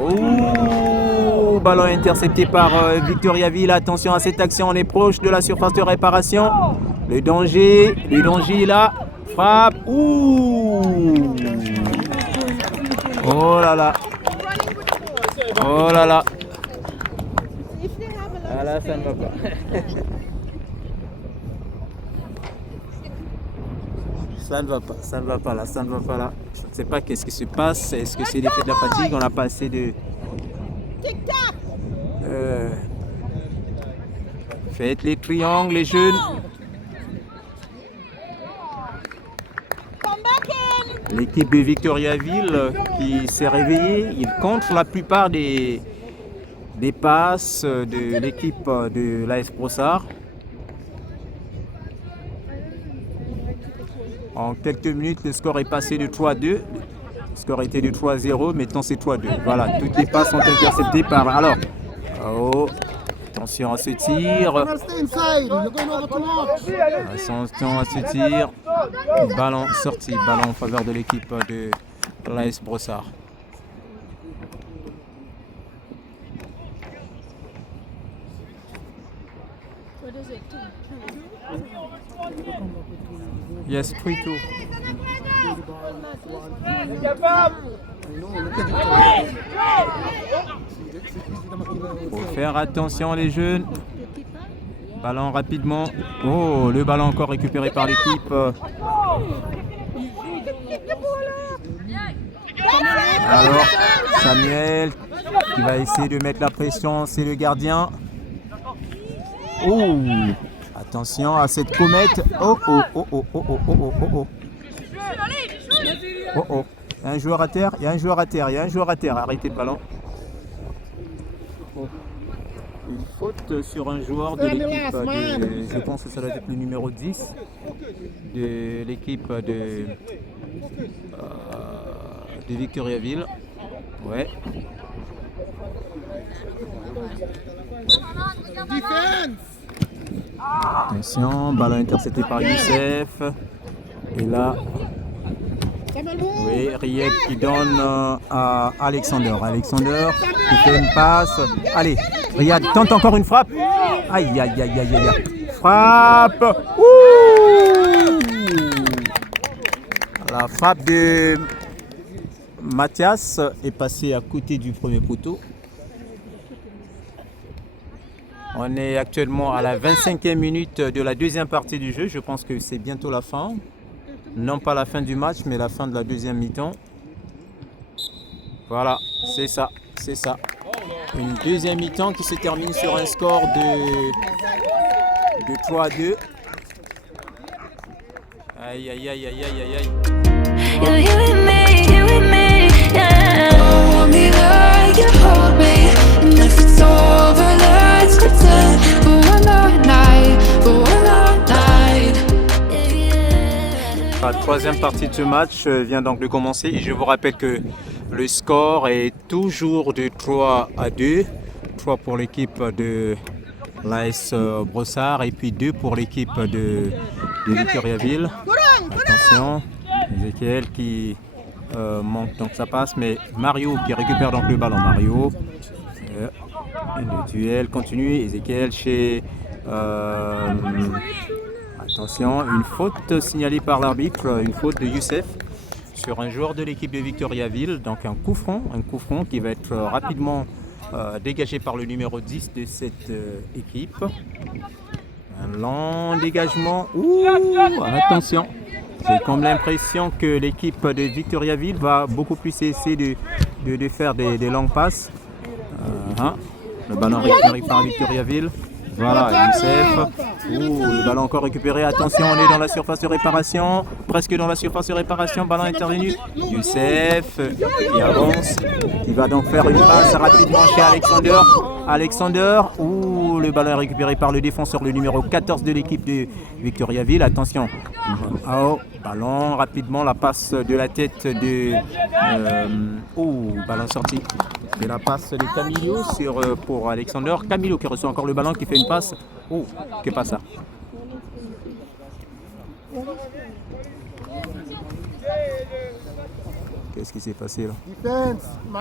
Oh, ballon intercepté par Victoriaville. Attention à cette action. On est proche de la surface de réparation. Le danger est là. Frappe. Ouh. Oh là là. Ah là, ça ne va pas. Ça ne va pas là. Je ne sais pas qu'est-ce qui se passe. Est-ce que c'est l'effet de la fatigue? On n'a pas assez de... Faites les triangles, les jeunes. L'équipe de Victoriaville qui s'est réveillée, il contre la plupart des passes de l'équipe de l'AS Brossard. En quelques minutes, le score est passé de 3-2. Le score était de 3-0, maintenant c'est 3-2. Voilà, toutes les passes sont interceptées par... Alors, oh, attention à ce tir. Attention à ce tir. Ballon sorti, ballon en faveur de l'équipe de l'AS Brossard. Yes, 3-2. Faut faire attention les jeunes. Ballon rapidement. Oh, le ballon encore récupéré par l'équipe. Alors, Samuel qui va essayer de mettre la pression, c'est le gardien. Oh, attention à cette comète. Oh, oh, oh, oh, oh, oh, oh, oh, oh. Oh, oh. Il y a un joueur à terre, il y a un joueur à terre, il y a un joueur à terre. Arrêtez le ballon. Oh. Une faute sur un joueur de l'équipe de, je pense que ça doit être le numéro 10 de l'équipe de Victoriaville. Ouais. Attention, ballon intercepté par Youssef. Et là, oui, Riet qui donne à Alexander. Alexander qui fait une passe. Allez, Riyad tente encore une frappe. Aïe, aïe, aïe, aïe, aïe. Frappe. Ouh, la frappe de Mathias est passée à côté du premier poteau. On est actuellement à la 25e minute de la deuxième partie du jeu. Je pense que c'est bientôt la fin. Non pas la fin du match, mais la fin de la deuxième mi-temps. Voilà, c'est ça, c'est ça. Une deuxième mi-temps qui se termine sur un score de 3-2. Aïe, aïe, aïe, aïe, aïe, aïe, aïe. La troisième partie de ce match vient donc de commencer et je vous rappelle que le score est toujours de 3-2. 3 pour l'équipe de l'AS Brossard et puis 2 pour l'équipe de Victoriaville. Attention, Ezekiel qui manque donc ça passe, mais Mario qui récupère donc le ballon. Mario, le duel continue. Ezekiel chez... attention, une faute signalée par l'arbitre, une faute de Youssef sur un joueur de l'équipe de Victoriaville. Donc un coup franc qui va être rapidement dégagé par le numéro 10 de cette équipe. Un long dégagement. Ouh, attention, j'ai comme l'impression que l'équipe de Victoriaville va beaucoup plus essayer de faire des longues passes. Le ballon récupéré par Victoriaville. Voilà, Youssef. Le ballon encore récupéré. Attention, on est dans la surface de réparation. Presque dans la surface de réparation. Ballon intervenu. Youssef qui avance. Qui va donc faire une passe rapidement chez Alexander. Alexander. Le ballon est récupéré par le défenseur, le numéro 14 de l'équipe de Victoriaville. Attention. Ballon rapidement. La passe de la tête de... ballon sorti. Et la passe de Camilo pour Alexander. Camilo qui reçoit encore le ballon, qui fait une passe. Que pas ça. Qu'est-ce qui s'est passé là?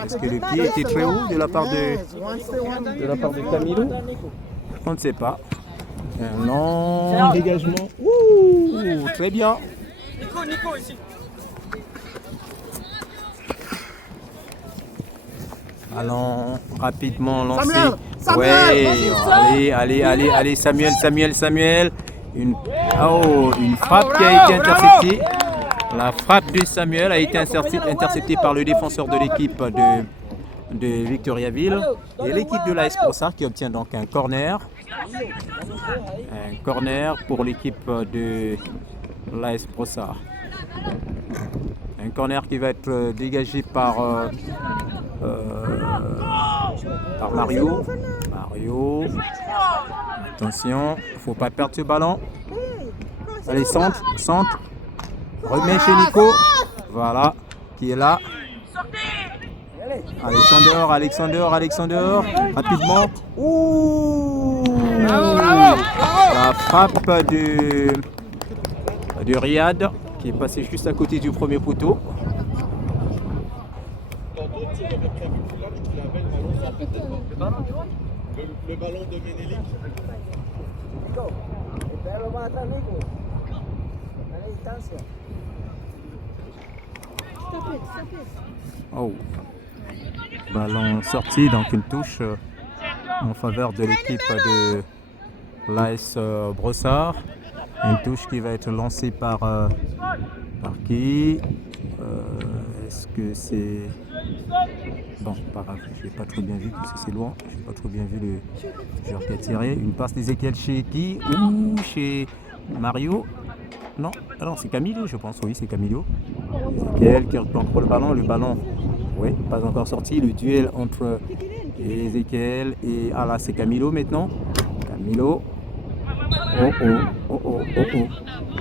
Est-ce que le pied était très haut de la part de Camilo? On ne sait pas. Un long dégagement. Très bien. Nico ici. Allons rapidement lancer. Allez, Samuel. Une frappe qui a été interceptée. La frappe de Samuel a été interceptée par le défenseur de l'équipe de Victoriaville. Et l'équipe de l'AS Brossard qui obtient donc un corner. Un corner pour l'équipe de l'AS Brossard. Un corner qui va être dégagé par Mario. Attention, il ne faut pas perdre ce ballon. Allez, centre. Remet chez Nico. Voilà, qui est là. Alexander, rapidement. Ouh! La frappe de Riyad qui est passé juste à côté du premier poteau. Le ballon de Menelik. Oh. Ballon sorti, donc une touche en faveur de l'équipe de l'AS Brossard. Une touche qui va être lancée par qui? Est-ce que c'est... Bon, pas grave, je n'ai pas trop bien vu, parce que c'est loin. Je n'ai pas trop bien vu le joueur qui a tiré. Une passe d'Ezekiel chez qui? Ou chez Mario? Non, alors c'est Camilo, je pense. Oui, c'est Camilo. Ezekiel qui reprend le ballon. Le ballon, oui, pas encore sorti. Le duel entre Ezekiel et... Ah là, c'est Camilo maintenant. Camilo. Oh.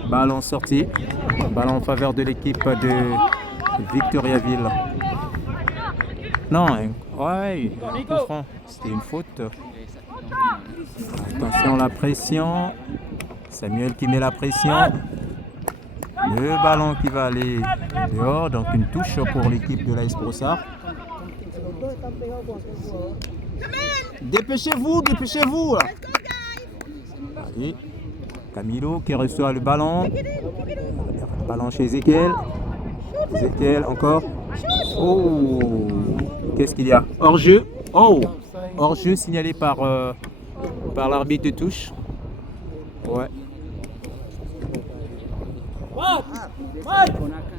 Ballon sorti. Ballon en faveur de l'équipe de Victoriaville. Non, ouais, coup franc. C'était une faute. Attention, la pression. Samuel qui met la pression. Le ballon qui va aller dehors. Donc une touche pour l'équipe de l'AS Brossard. Dépêchez-vous. Allez. Camilo qui reçoit le ballon. Ballon chez Ezekiel. Ezekiel encore. Oh, qu'est-ce qu'il y a? Hors-jeu. Oh, hors-jeu signalé par l'arbitre de touche. Ouais.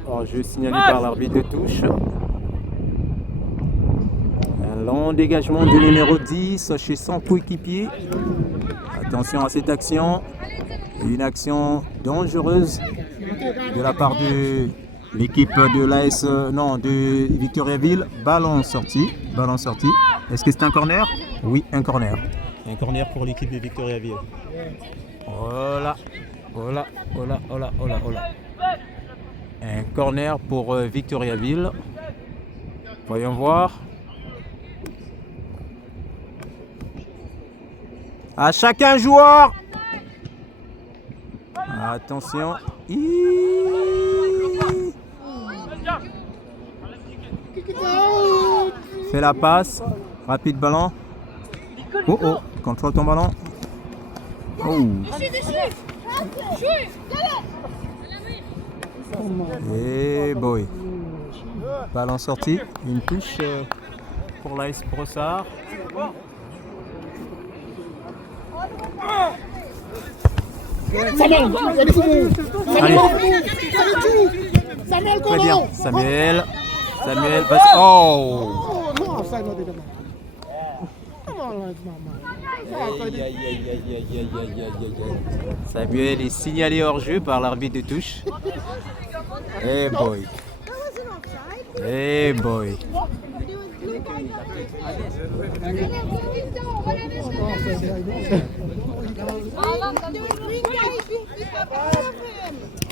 Hors-jeu signalé par l'arbitre de touche. Un long dégagement du numéro 10 chez son coéquipier. Attention à cette action. Une action dangereuse de la part de l'équipe de l'AS, de Victoriaville. Ballon sorti. Est-ce que c'est un corner? Oui, un corner. Un corner pour l'équipe de Victoriaville. Voilà. Un corner pour Victoriaville. Voyons voir. À chacun joueur. Attention. Fais la passe. Rapide ballon. Oh. Contrôle ton ballon. Oh. Et boy. Ballon sorti. Une touche pour l'AS Brossard. Allez. Très bien. Samuel, passe. Oh. Samuel est signalé hors jeu par l'arbitre de touche. Hey boy.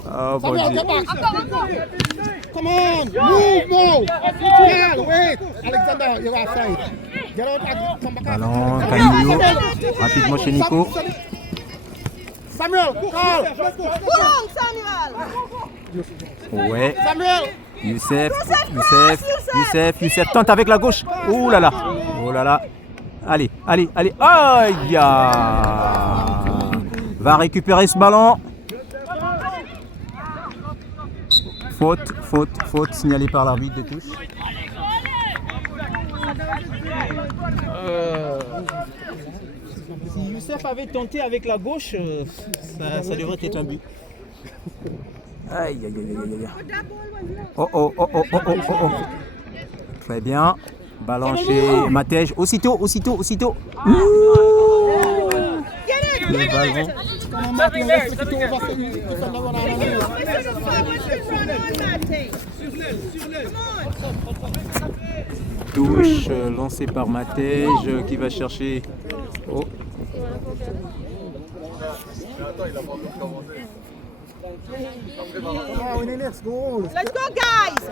Oh bon Dieu. Come on, move. Yeah, wait. Alexander, you're outside. Get out, come back. Ballon, Camilo. Rapidement chez Nico. Samuel, call. Ouais. Samuel. Youssef, tente avec la gauche. Oh là là. Allez. Aïe. Va récupérer ce ballon. Faute signalée par l'arbitre de touche. Si Youssef avait tenté avec la gauche, ça devrait être un but. Aïe. Oh. Très bien. Ballon chez Matej. Aussitôt. Le ballon. Touche lancée par Matej qui va chercher. Oh. Let's go, guys!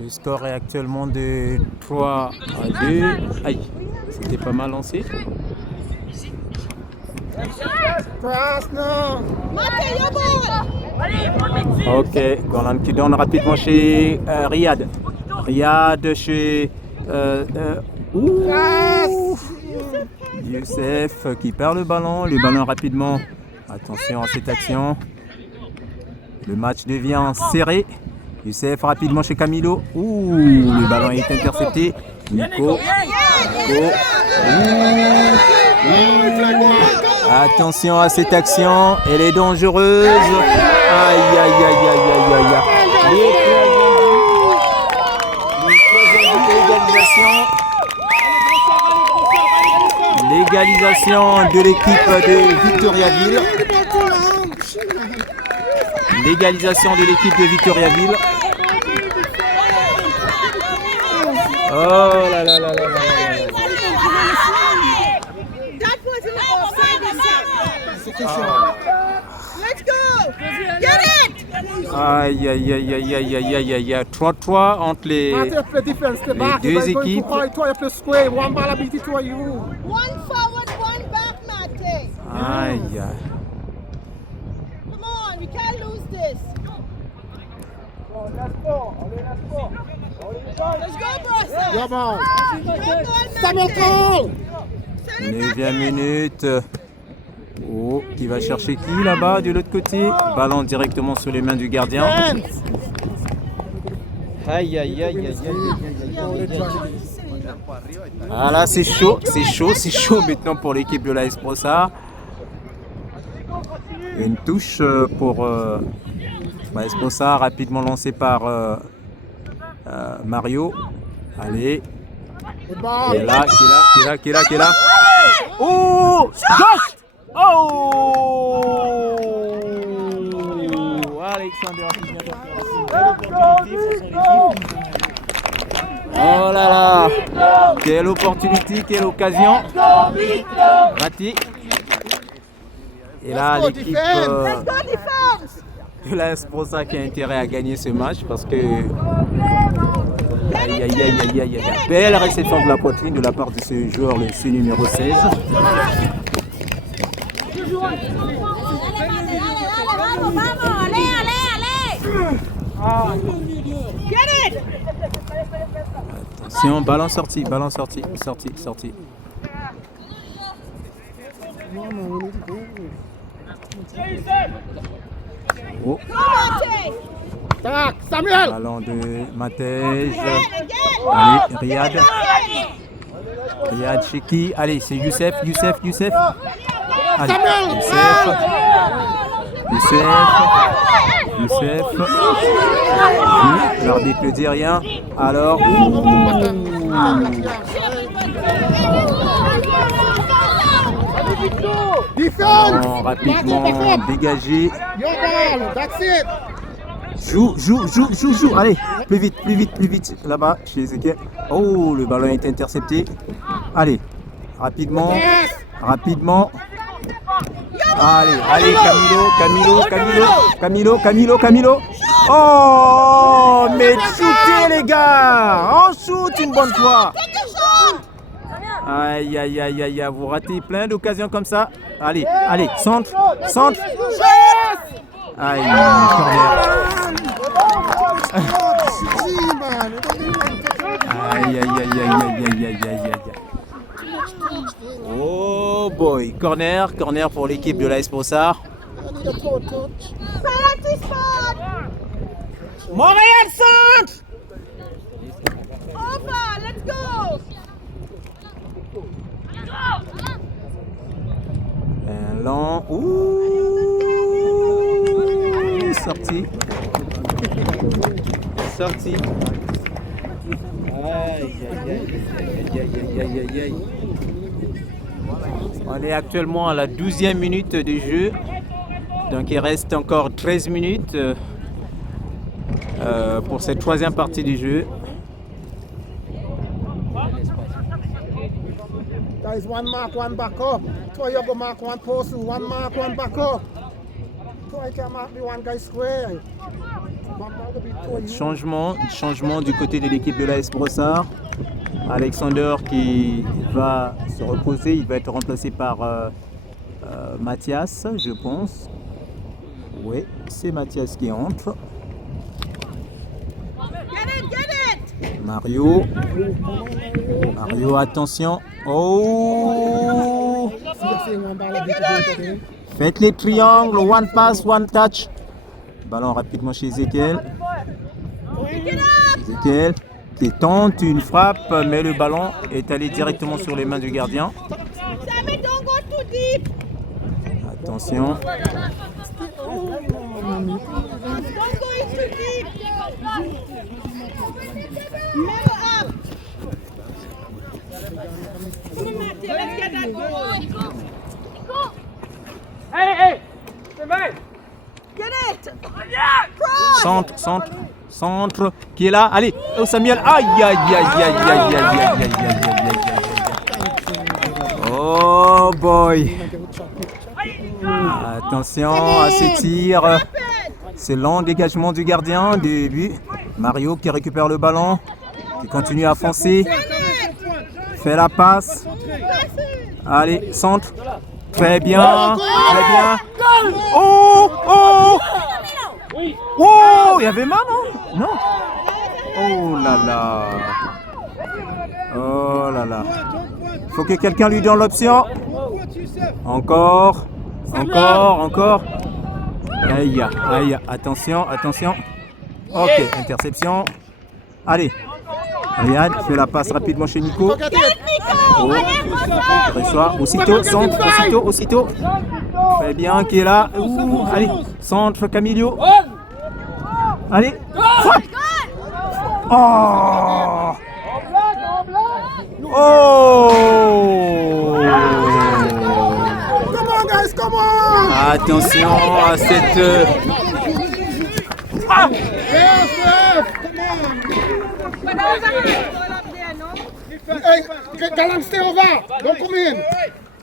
Le score est actuellement de 3 à 2. Aïe, c'était pas mal lancé. Cross, no. Mate, your ball. Ok, Golan qui donne rapidement chez Riyad. Riyad chez Youssef qui perd le ballon rapidement. Attention à cette action. Le match devient serré. Youssef rapidement chez Camilo. Le ballon est intercepté. Nico. Attention à cette action. Elle est dangereuse. Aïe, aïe, aïe, aïe, aïe, aïe, aïe. L'égalisation de l'équipe de Victoriaville. L'égalisation de l'équipe de Victoriaville. Oh là là là là là là. That wasn't offside. Let's go. Get it. Aïe aïe aïe aïe aïe aïe aïe aïe aïe. 3-3 entre les deux équipes. One forward, one back, Mate. Aïe aïe. Come on, we can't lose this. Let's go, Brossa. Your ball. Your ball, Samuel Mate. Cole. 9e minute. Oh, qui va chercher qui là-bas de l'autre côté? Ballon directement sur les mains du gardien. Aïe aïe aïe aïe aïe. Ah là c'est chaud maintenant pour l'équipe de l'AS Brossard. Une touche pour l'AS Brossard rapidement lancée par Mario. Allez. Qui est là. Oh, gauche. Oh, Alexander. Oh là là, quelle opportunité, quelle occasion. Raté. Et là l'équipe de l'AS Brossard qui a intérêt à gagner ce match parce que aïe aïe aïe aïe aïe aïe. Belle réception de la poitrine de la part de ce joueur, ce numéro 16. Get it. Attention, ballon sorti. Oh, Go, Mate. Tac, Samuel. ballon de Matej. Again. Allez, Riyad chez qui? Allez, c'est Youssef. Allez, Youssef. L'arbitre ne dit rien. Alors, Defense. rapidement dégagé. Your ball. That's it. Joue. Allez, plus vite. Là-bas, chez Ezekiel. Oh, le ballon est intercepté. Allez, rapidement. Allez, Camilo. Oh, mais shootez les gars. On shoot une bonne fois. Aïe, vous ratez plein d'occasions comme ça. Allez, centre. Aïe, corner. Aïe. Oh boy, corner pour l'équipe de l'AS Brossard. Penalty spot. Montréal Centre. Over. Let's go. Un long. Sorti. Aïe. On est actuellement à la 12e minute de jeu. Donc il reste encore 13 minutes pour cette troisième partie du jeu. Guys, one mark, one back up. Try you go mark one post, one mark, one back up. Try to mark the one guy square. One back Changement du côté de l'équipe de l'AS Brossard. Alexander qui va se reposer, il va être remplacé par Mathias, je pense. Oui, c'est Mathias qui entre. Mario, attention. Oh! Faites les triangles, one pass, one touch. Ballon rapidement chez Ezekiel. Ezekiel qui tente une frappe, mais le ballon est allé directement sur les mains du gardien. Attention. Centre, qui est là, allez, oh Samuel, aïe. Oh boy. Attention à ce tir. C'est long dégagement du gardien, début. Mario qui récupère le ballon, qui continue à foncer. Fait la passe. Allez, centre. Très bien. Oh, il y avait main, non? Non. Oh là là. Faut que quelqu'un lui donne l'option. Encore. Aïe, attention. Ok, interception. Allez. Riyad fait la passe rapidement chez Nico. Oh. Reçoit. Aussitôt. Très bien, qui est là. Ouh. Allez, centre Camilio. Allez. Frappe. Oh. Come on! Attention à cette... Galant, stay over! Don't come in!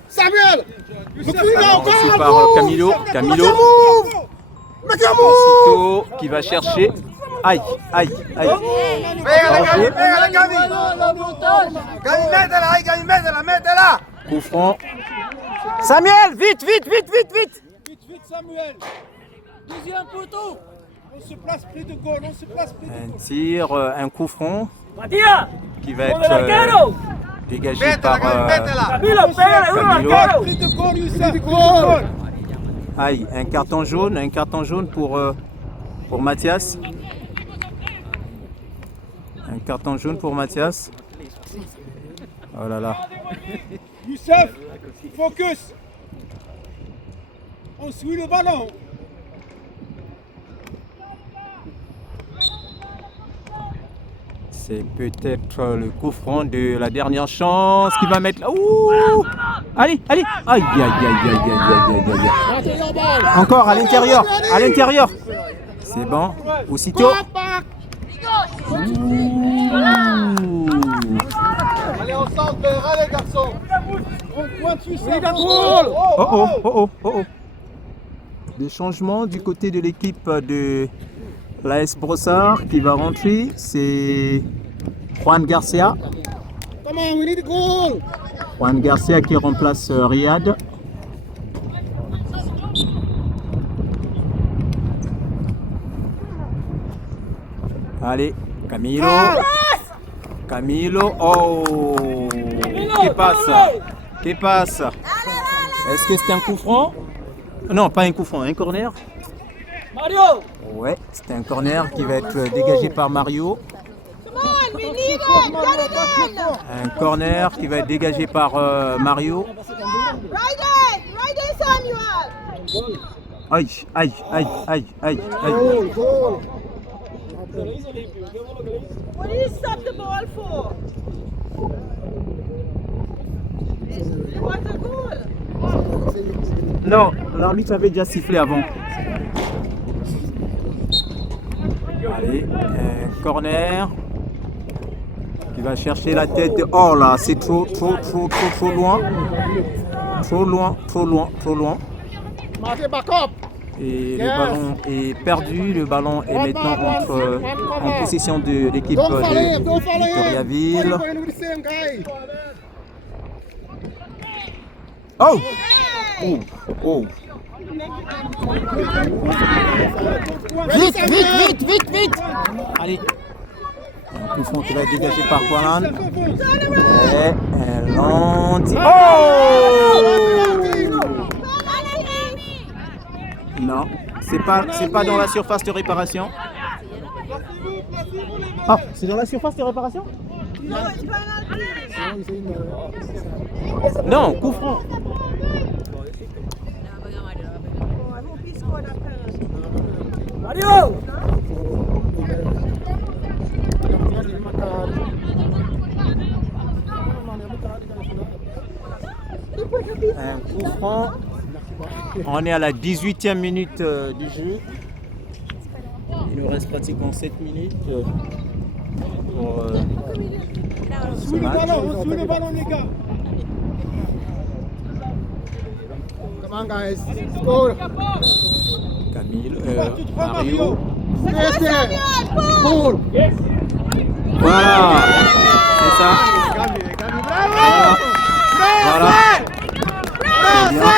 Samuel! C'est par Camilo. Aussitôt qui va chercher. Aïe. Coup franc. Samuel, vite. Vite, Samuel. Deuxième poteau. On se place près de goal. Un tir, un coup franc qui va être dégagé par Camilo. Aïe, un carton jaune pour Mathias. Un carton jaune pour Mathias. Oh là là. Youssef, focus. On suit le ballon. C'est peut-être le coup franc de la dernière chance qui va mettre là. Ouh! Allez. Aïe. Encore à l'intérieur. C'est bon. Aussitôt. Allez ensemble, allez garçons. On pointe Youssef. Oh. Des changements du côté de l'équipe de l'AS Brossard qui va rentrer, c'est Juan Garcia. Come on, we need a goal. Juan Garcia qui remplace Riyad. Allez, Camilo. Oh, qui passe. Est-ce que c'est un coup franc? Non, pas un coup franc, un corner. Mario. Ouais, c'est un corner qui va être dégagé par Mario. Un corner qui va être dégagé par Mario. Aïe. Goal. What did you stop the ball for? It was a goal. Non, l'arbitre avait déjà sifflé avant. Allez, un corner qui va chercher la tête de... Oh là, c'est trop loin. Trop loin. Marquez back up. Et le ballon est perdu. Le ballon est maintenant en possession de l'équipe Don't follow him. de Don't follow him. Victoriaville. Why you going with the same guy? Oh! Oh! Vite, vite, vite, vite, vite! Allez. Un coup franc qui va être dégagé par Kwalan. Ouais, un lenti. Oh! Non, c'est pas dans la surface de réparation. Ah, c'est dans la surface de réparation? Non, coup franc. Mario! Un coup franc. On est à la 18e minute du jeu. Il nous reste pratiquement 7 minutes pour ce match. On suit le ballon, les gars. Come on, guys. Score. Camille, Mario. Stay there. Goal. Voilà, c'est ça. Voilà. C'est bien.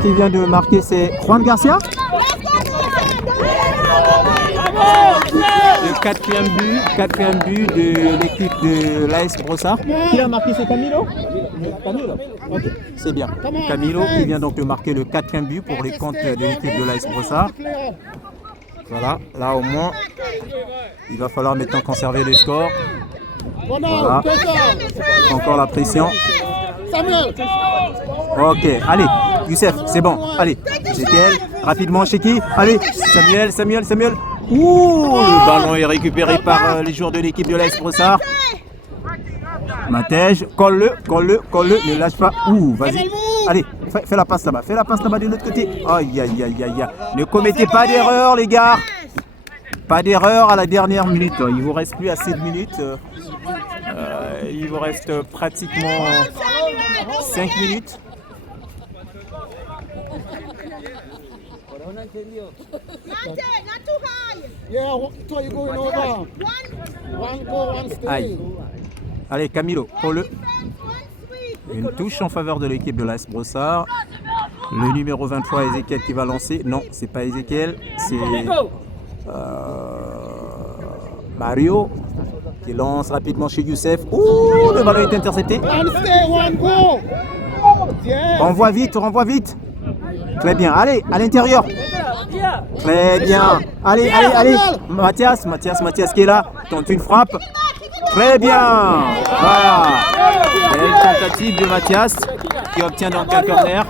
Qui vient de marquer, c'est Juan Garcia. Le quatrième but de l'équipe de l'AS Brossard. Qui a marqué, c'est Camilo? Camilo. Ok, c'est bien. Camilo qui vient donc de marquer le 4e but pour les comptes de l'équipe de l'AS Brossard. Voilà, là au moins, il va falloir maintenant conserver le score. Voilà, encore la pression. Ok, allez, Youssef, c'est bon. Allez, Ezekiel, rapidement chez qui? Allez, Samuel. Ouh, le ballon est récupéré par les joueurs de l'équipe de l'AS Brossard. Matej, colle-le, ne lâche pas. Ouh, vas-y. Allez, fais la passe là-bas, de l'autre côté. Aïe. Ne commettez pas d'erreur, les gars. Pas d'erreur à la dernière minute. Il vous reste plus assez de minutes. Il vous reste pratiquement 5 minutes. Not too high. Yeah, so you going over. One go, one stay. Aïe. Allez, Camilo, colle-le. Une touche en faveur de l'équipe de l'AS Brossard. Le numéro 23, Ezekiel, qui va lancer. Non, c'est pas Ezekiel, c'est Mario qui lance rapidement chez Youssef. Ouh, le ballon est intercepté. One stay, one go. Yeah. Renvoie vite. Très bien, allez, à l'intérieur. Très bien. Allez. Mathias qui est là. Tente une frappe. Très bien. Voilà. Belle tentative de Mathias qui obtient donc un corner.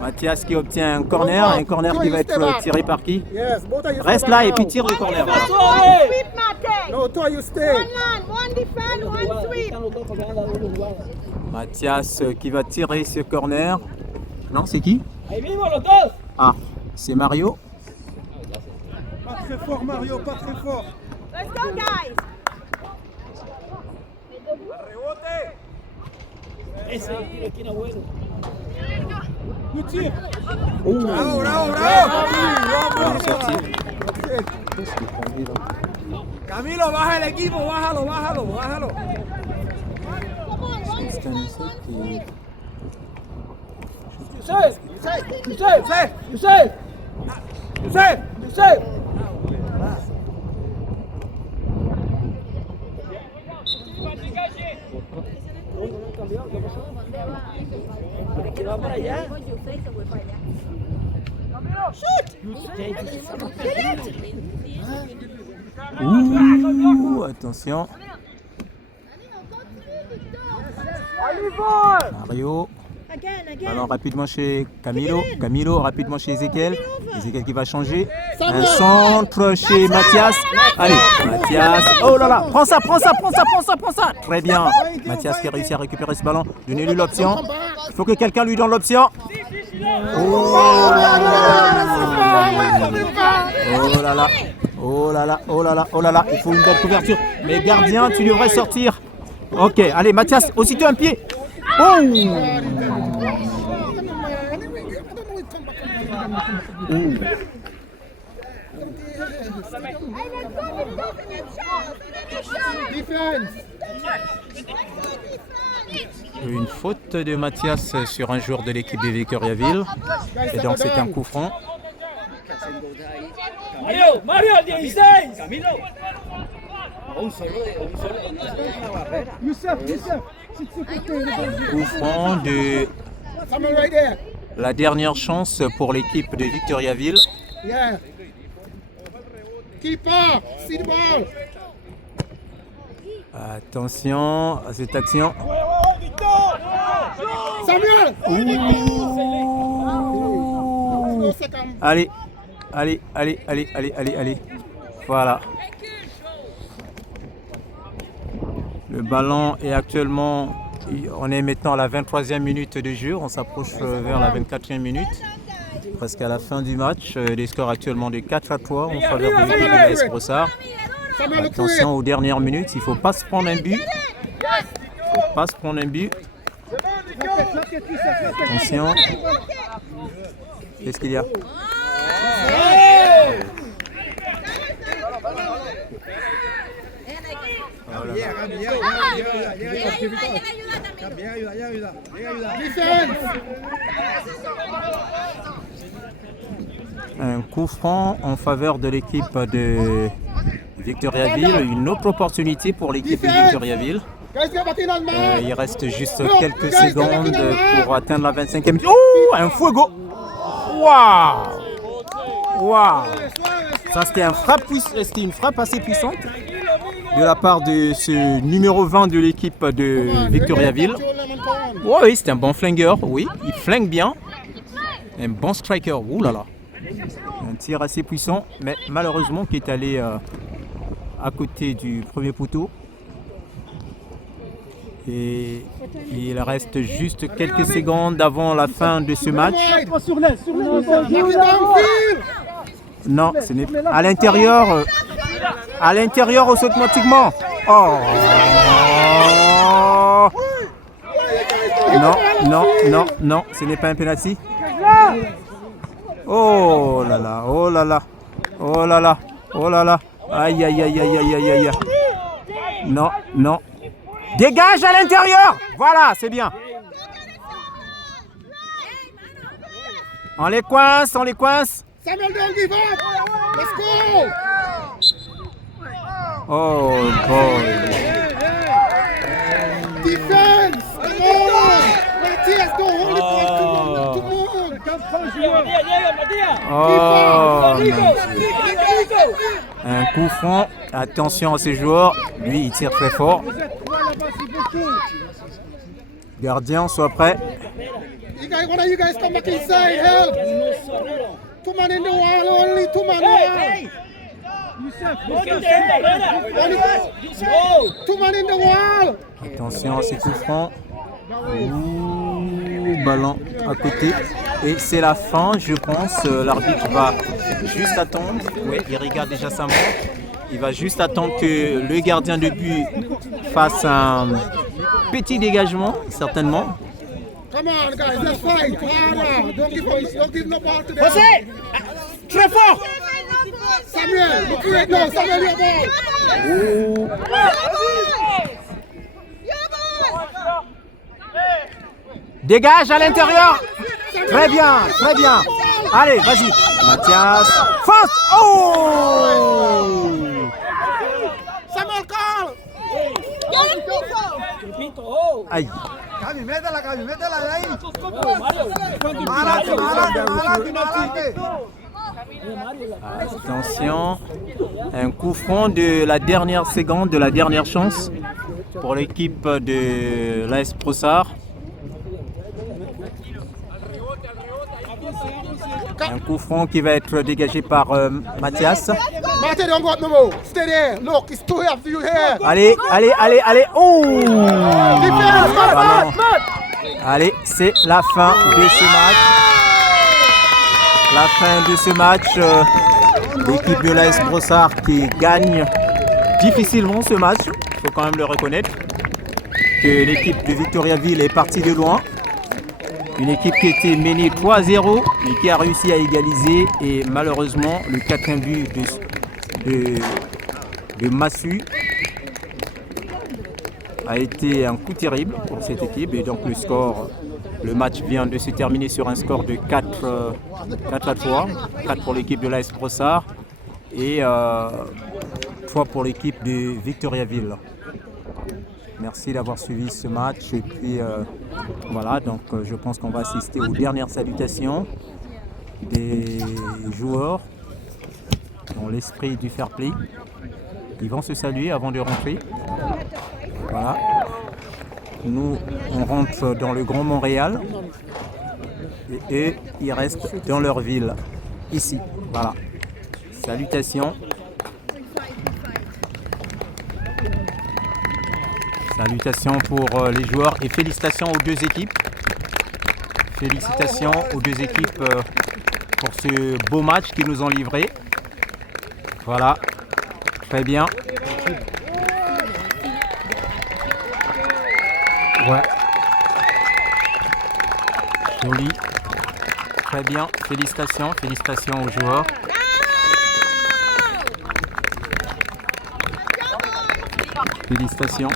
Mathias qui obtient un corner qui va être tiré par qui? Yes, both of you Reste là et puis tire le corner. Voilà. Sweep, Mate. No, two of you stay. One defend, one sweep. Mathias qui va tirer ce corner. Non, c'est qui? Ahí mismo los dos. Ah, c'est Mario. Pas très fort, Mario, pas très fort. Let's go, guys. Ese tiro de esquina bueno. Good tire. Bravo. Sorti. Camilo, baja el equipo, bájalo. Come on, one Yusef. Ouh, attention. Mario. Again. Alors rapidement chez Camilo rapidement chez Ezekiel qui va changer. Un centre chez Mathias. Allez, Mathias. Oh là là, prends ça. Très bien. Mathias qui a réussi à récupérer ce ballon. Donnez-lui l'option. Il faut que quelqu'un lui donne l'option. Oh là là. Il faut une bonne couverture. Mais gardien, tu devrais sortir. Ok, allez Mathias, aussitôt un pied. Defense. Une faute de Mathias sur un joueur de l'équipe de Victoriaville. Et donc c'est un coup franc. Mario, 16. Youssef. Coup franc de Samuel right there. la dernière chance pour l'équipe de Victoriaville. Yeah. Keeper, see the ball. Attention à cette action. Samuel. No second. Allez. Voilà. Le ballon est actuellement, on est maintenant à la 23e minute de jeu, on s'approche vers la 24e minute, presque à la fin du match. Les scores actuellement de 4-3 en faveur de l'équipe de l'AS Brossard. Attention aux dernières minutes, il ne faut pas se prendre un but. Attention. Qu'est-ce qu'il y a? Un coup franc en faveur de l'équipe de Victoriaville, une autre opportunité pour l'équipe de Victoriaville. Il reste juste quelques secondes pour atteindre la 25e minute. Oh, un fuego! Waouh! Ça, c'était une frappe assez puissante de la part de ce numéro 20 de l'équipe de Victoriaville. Oh, oui, c'est un bon flingueur, oui, il flingue bien. Un bon striker, ouh là là. Un tir assez puissant, mais malheureusement qui est allé à côté du premier poteau. Et il reste juste quelques secondes avant la fin de ce match. Non, ce n'est pas à l'intérieur. À l'intérieur automatiquement. Oh. Non, ce n'est pas un penalty. Oh là là. Aïe. Non. Dégage à l'intérieur. Voilà, c'est bien. On les coince. Samuel, don't give up. Let's go. Oh boy. Defense. Come on. Matthias, don't hold it. Oh, un coup franc. Attention à ce joueur. Lui, il tire très fort. Gardien, sois prêt. You guys come back inside. Help. 2 man in the wall only. 2 man in the wall. Attention à ces coups francs. Ballon à côté. Et c'est la fin, je pense. L'arbitre va juste attendre. Oui, il regarde déjà sa montre. Il va juste attendre que le gardien de but fasse un petit dégagement, certainement. Come on, guys, let's fight. Don't give no ball to them. Très fort. Samuel, look right now. Samuel, your ball. Dégage à l'intérieur. Très bien. Allez, vas-y. Mathias. Fonce. Oh! Samuel, call. Aïe. Attention. Un coup franc de la dernière seconde, de la dernière chance pour l'équipe de l'AS Brossard. Un coup franc qui va être dégagé par Mathias. Mathias, don't go up no more. Stay there. Look, it's too heavy for you here. Allez. Oh! Ballon. Allez, c'est la fin de ce match. La fin de ce match. L'équipe de l'AS Brossard qui gagne difficilement ce match. Il faut quand même le reconnaître. que l'équipe de Victoriaville est partie de loin. Une équipe qui était menée 3-0 mais qui a réussi à égaliser. Et malheureusement, le 4e but de Massu a été un coup terrible pour cette équipe. Et donc le match vient de se terminer sur un score de 4-3. 4 pour l'équipe de l'AS Brossard et 3 pour l'équipe de Victoriaville. Merci d'avoir suivi ce match et puis voilà, donc je pense qu'on va assister aux dernières salutations des joueurs dans l'esprit du fair play. Ils vont se saluer avant de rentrer. Voilà. Nous, on rentre dans le Grand Montréal et eux, ils restent dans leur ville, ici. Voilà. Salutations. Salutations pour les joueurs et félicitations aux deux équipes. Félicitations aux deux équipes pour ce beau match qu'ils nous ont livré. Voilà, très bien. Ouais. Joli. Très bien. Félicitations aux joueurs. Félicitations.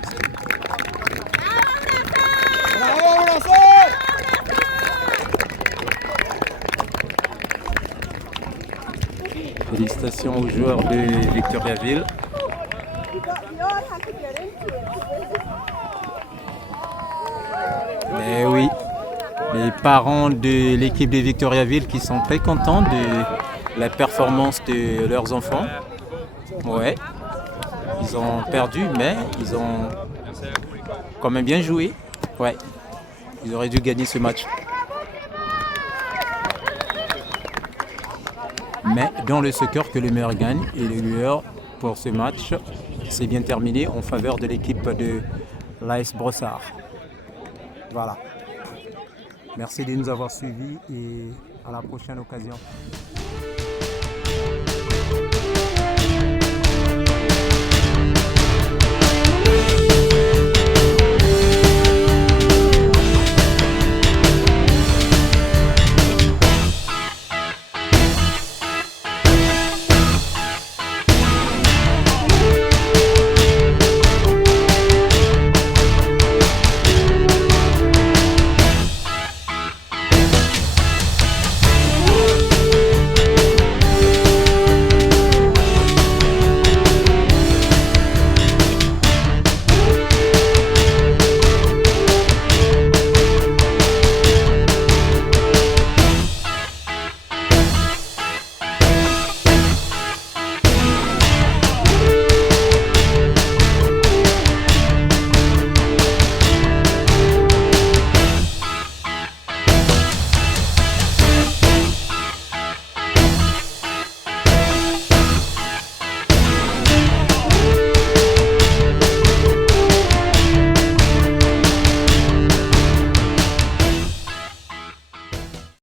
Félicitations aux joueurs de Victoriaville. Mais oui, les parents de l'équipe de Victoriaville qui sont très contents de la performance de leurs enfants. Ouais, ils ont perdu, mais ils ont quand même bien joué. Ouais, ils auraient dû gagner ce match. Mais dans le soccer, que le meilleur gagne. Et le meilleur pour ce match, c'est bien terminé en faveur de l'équipe de l'AS Brossard. Voilà. Merci de nous avoir suivis et à la prochaine occasion.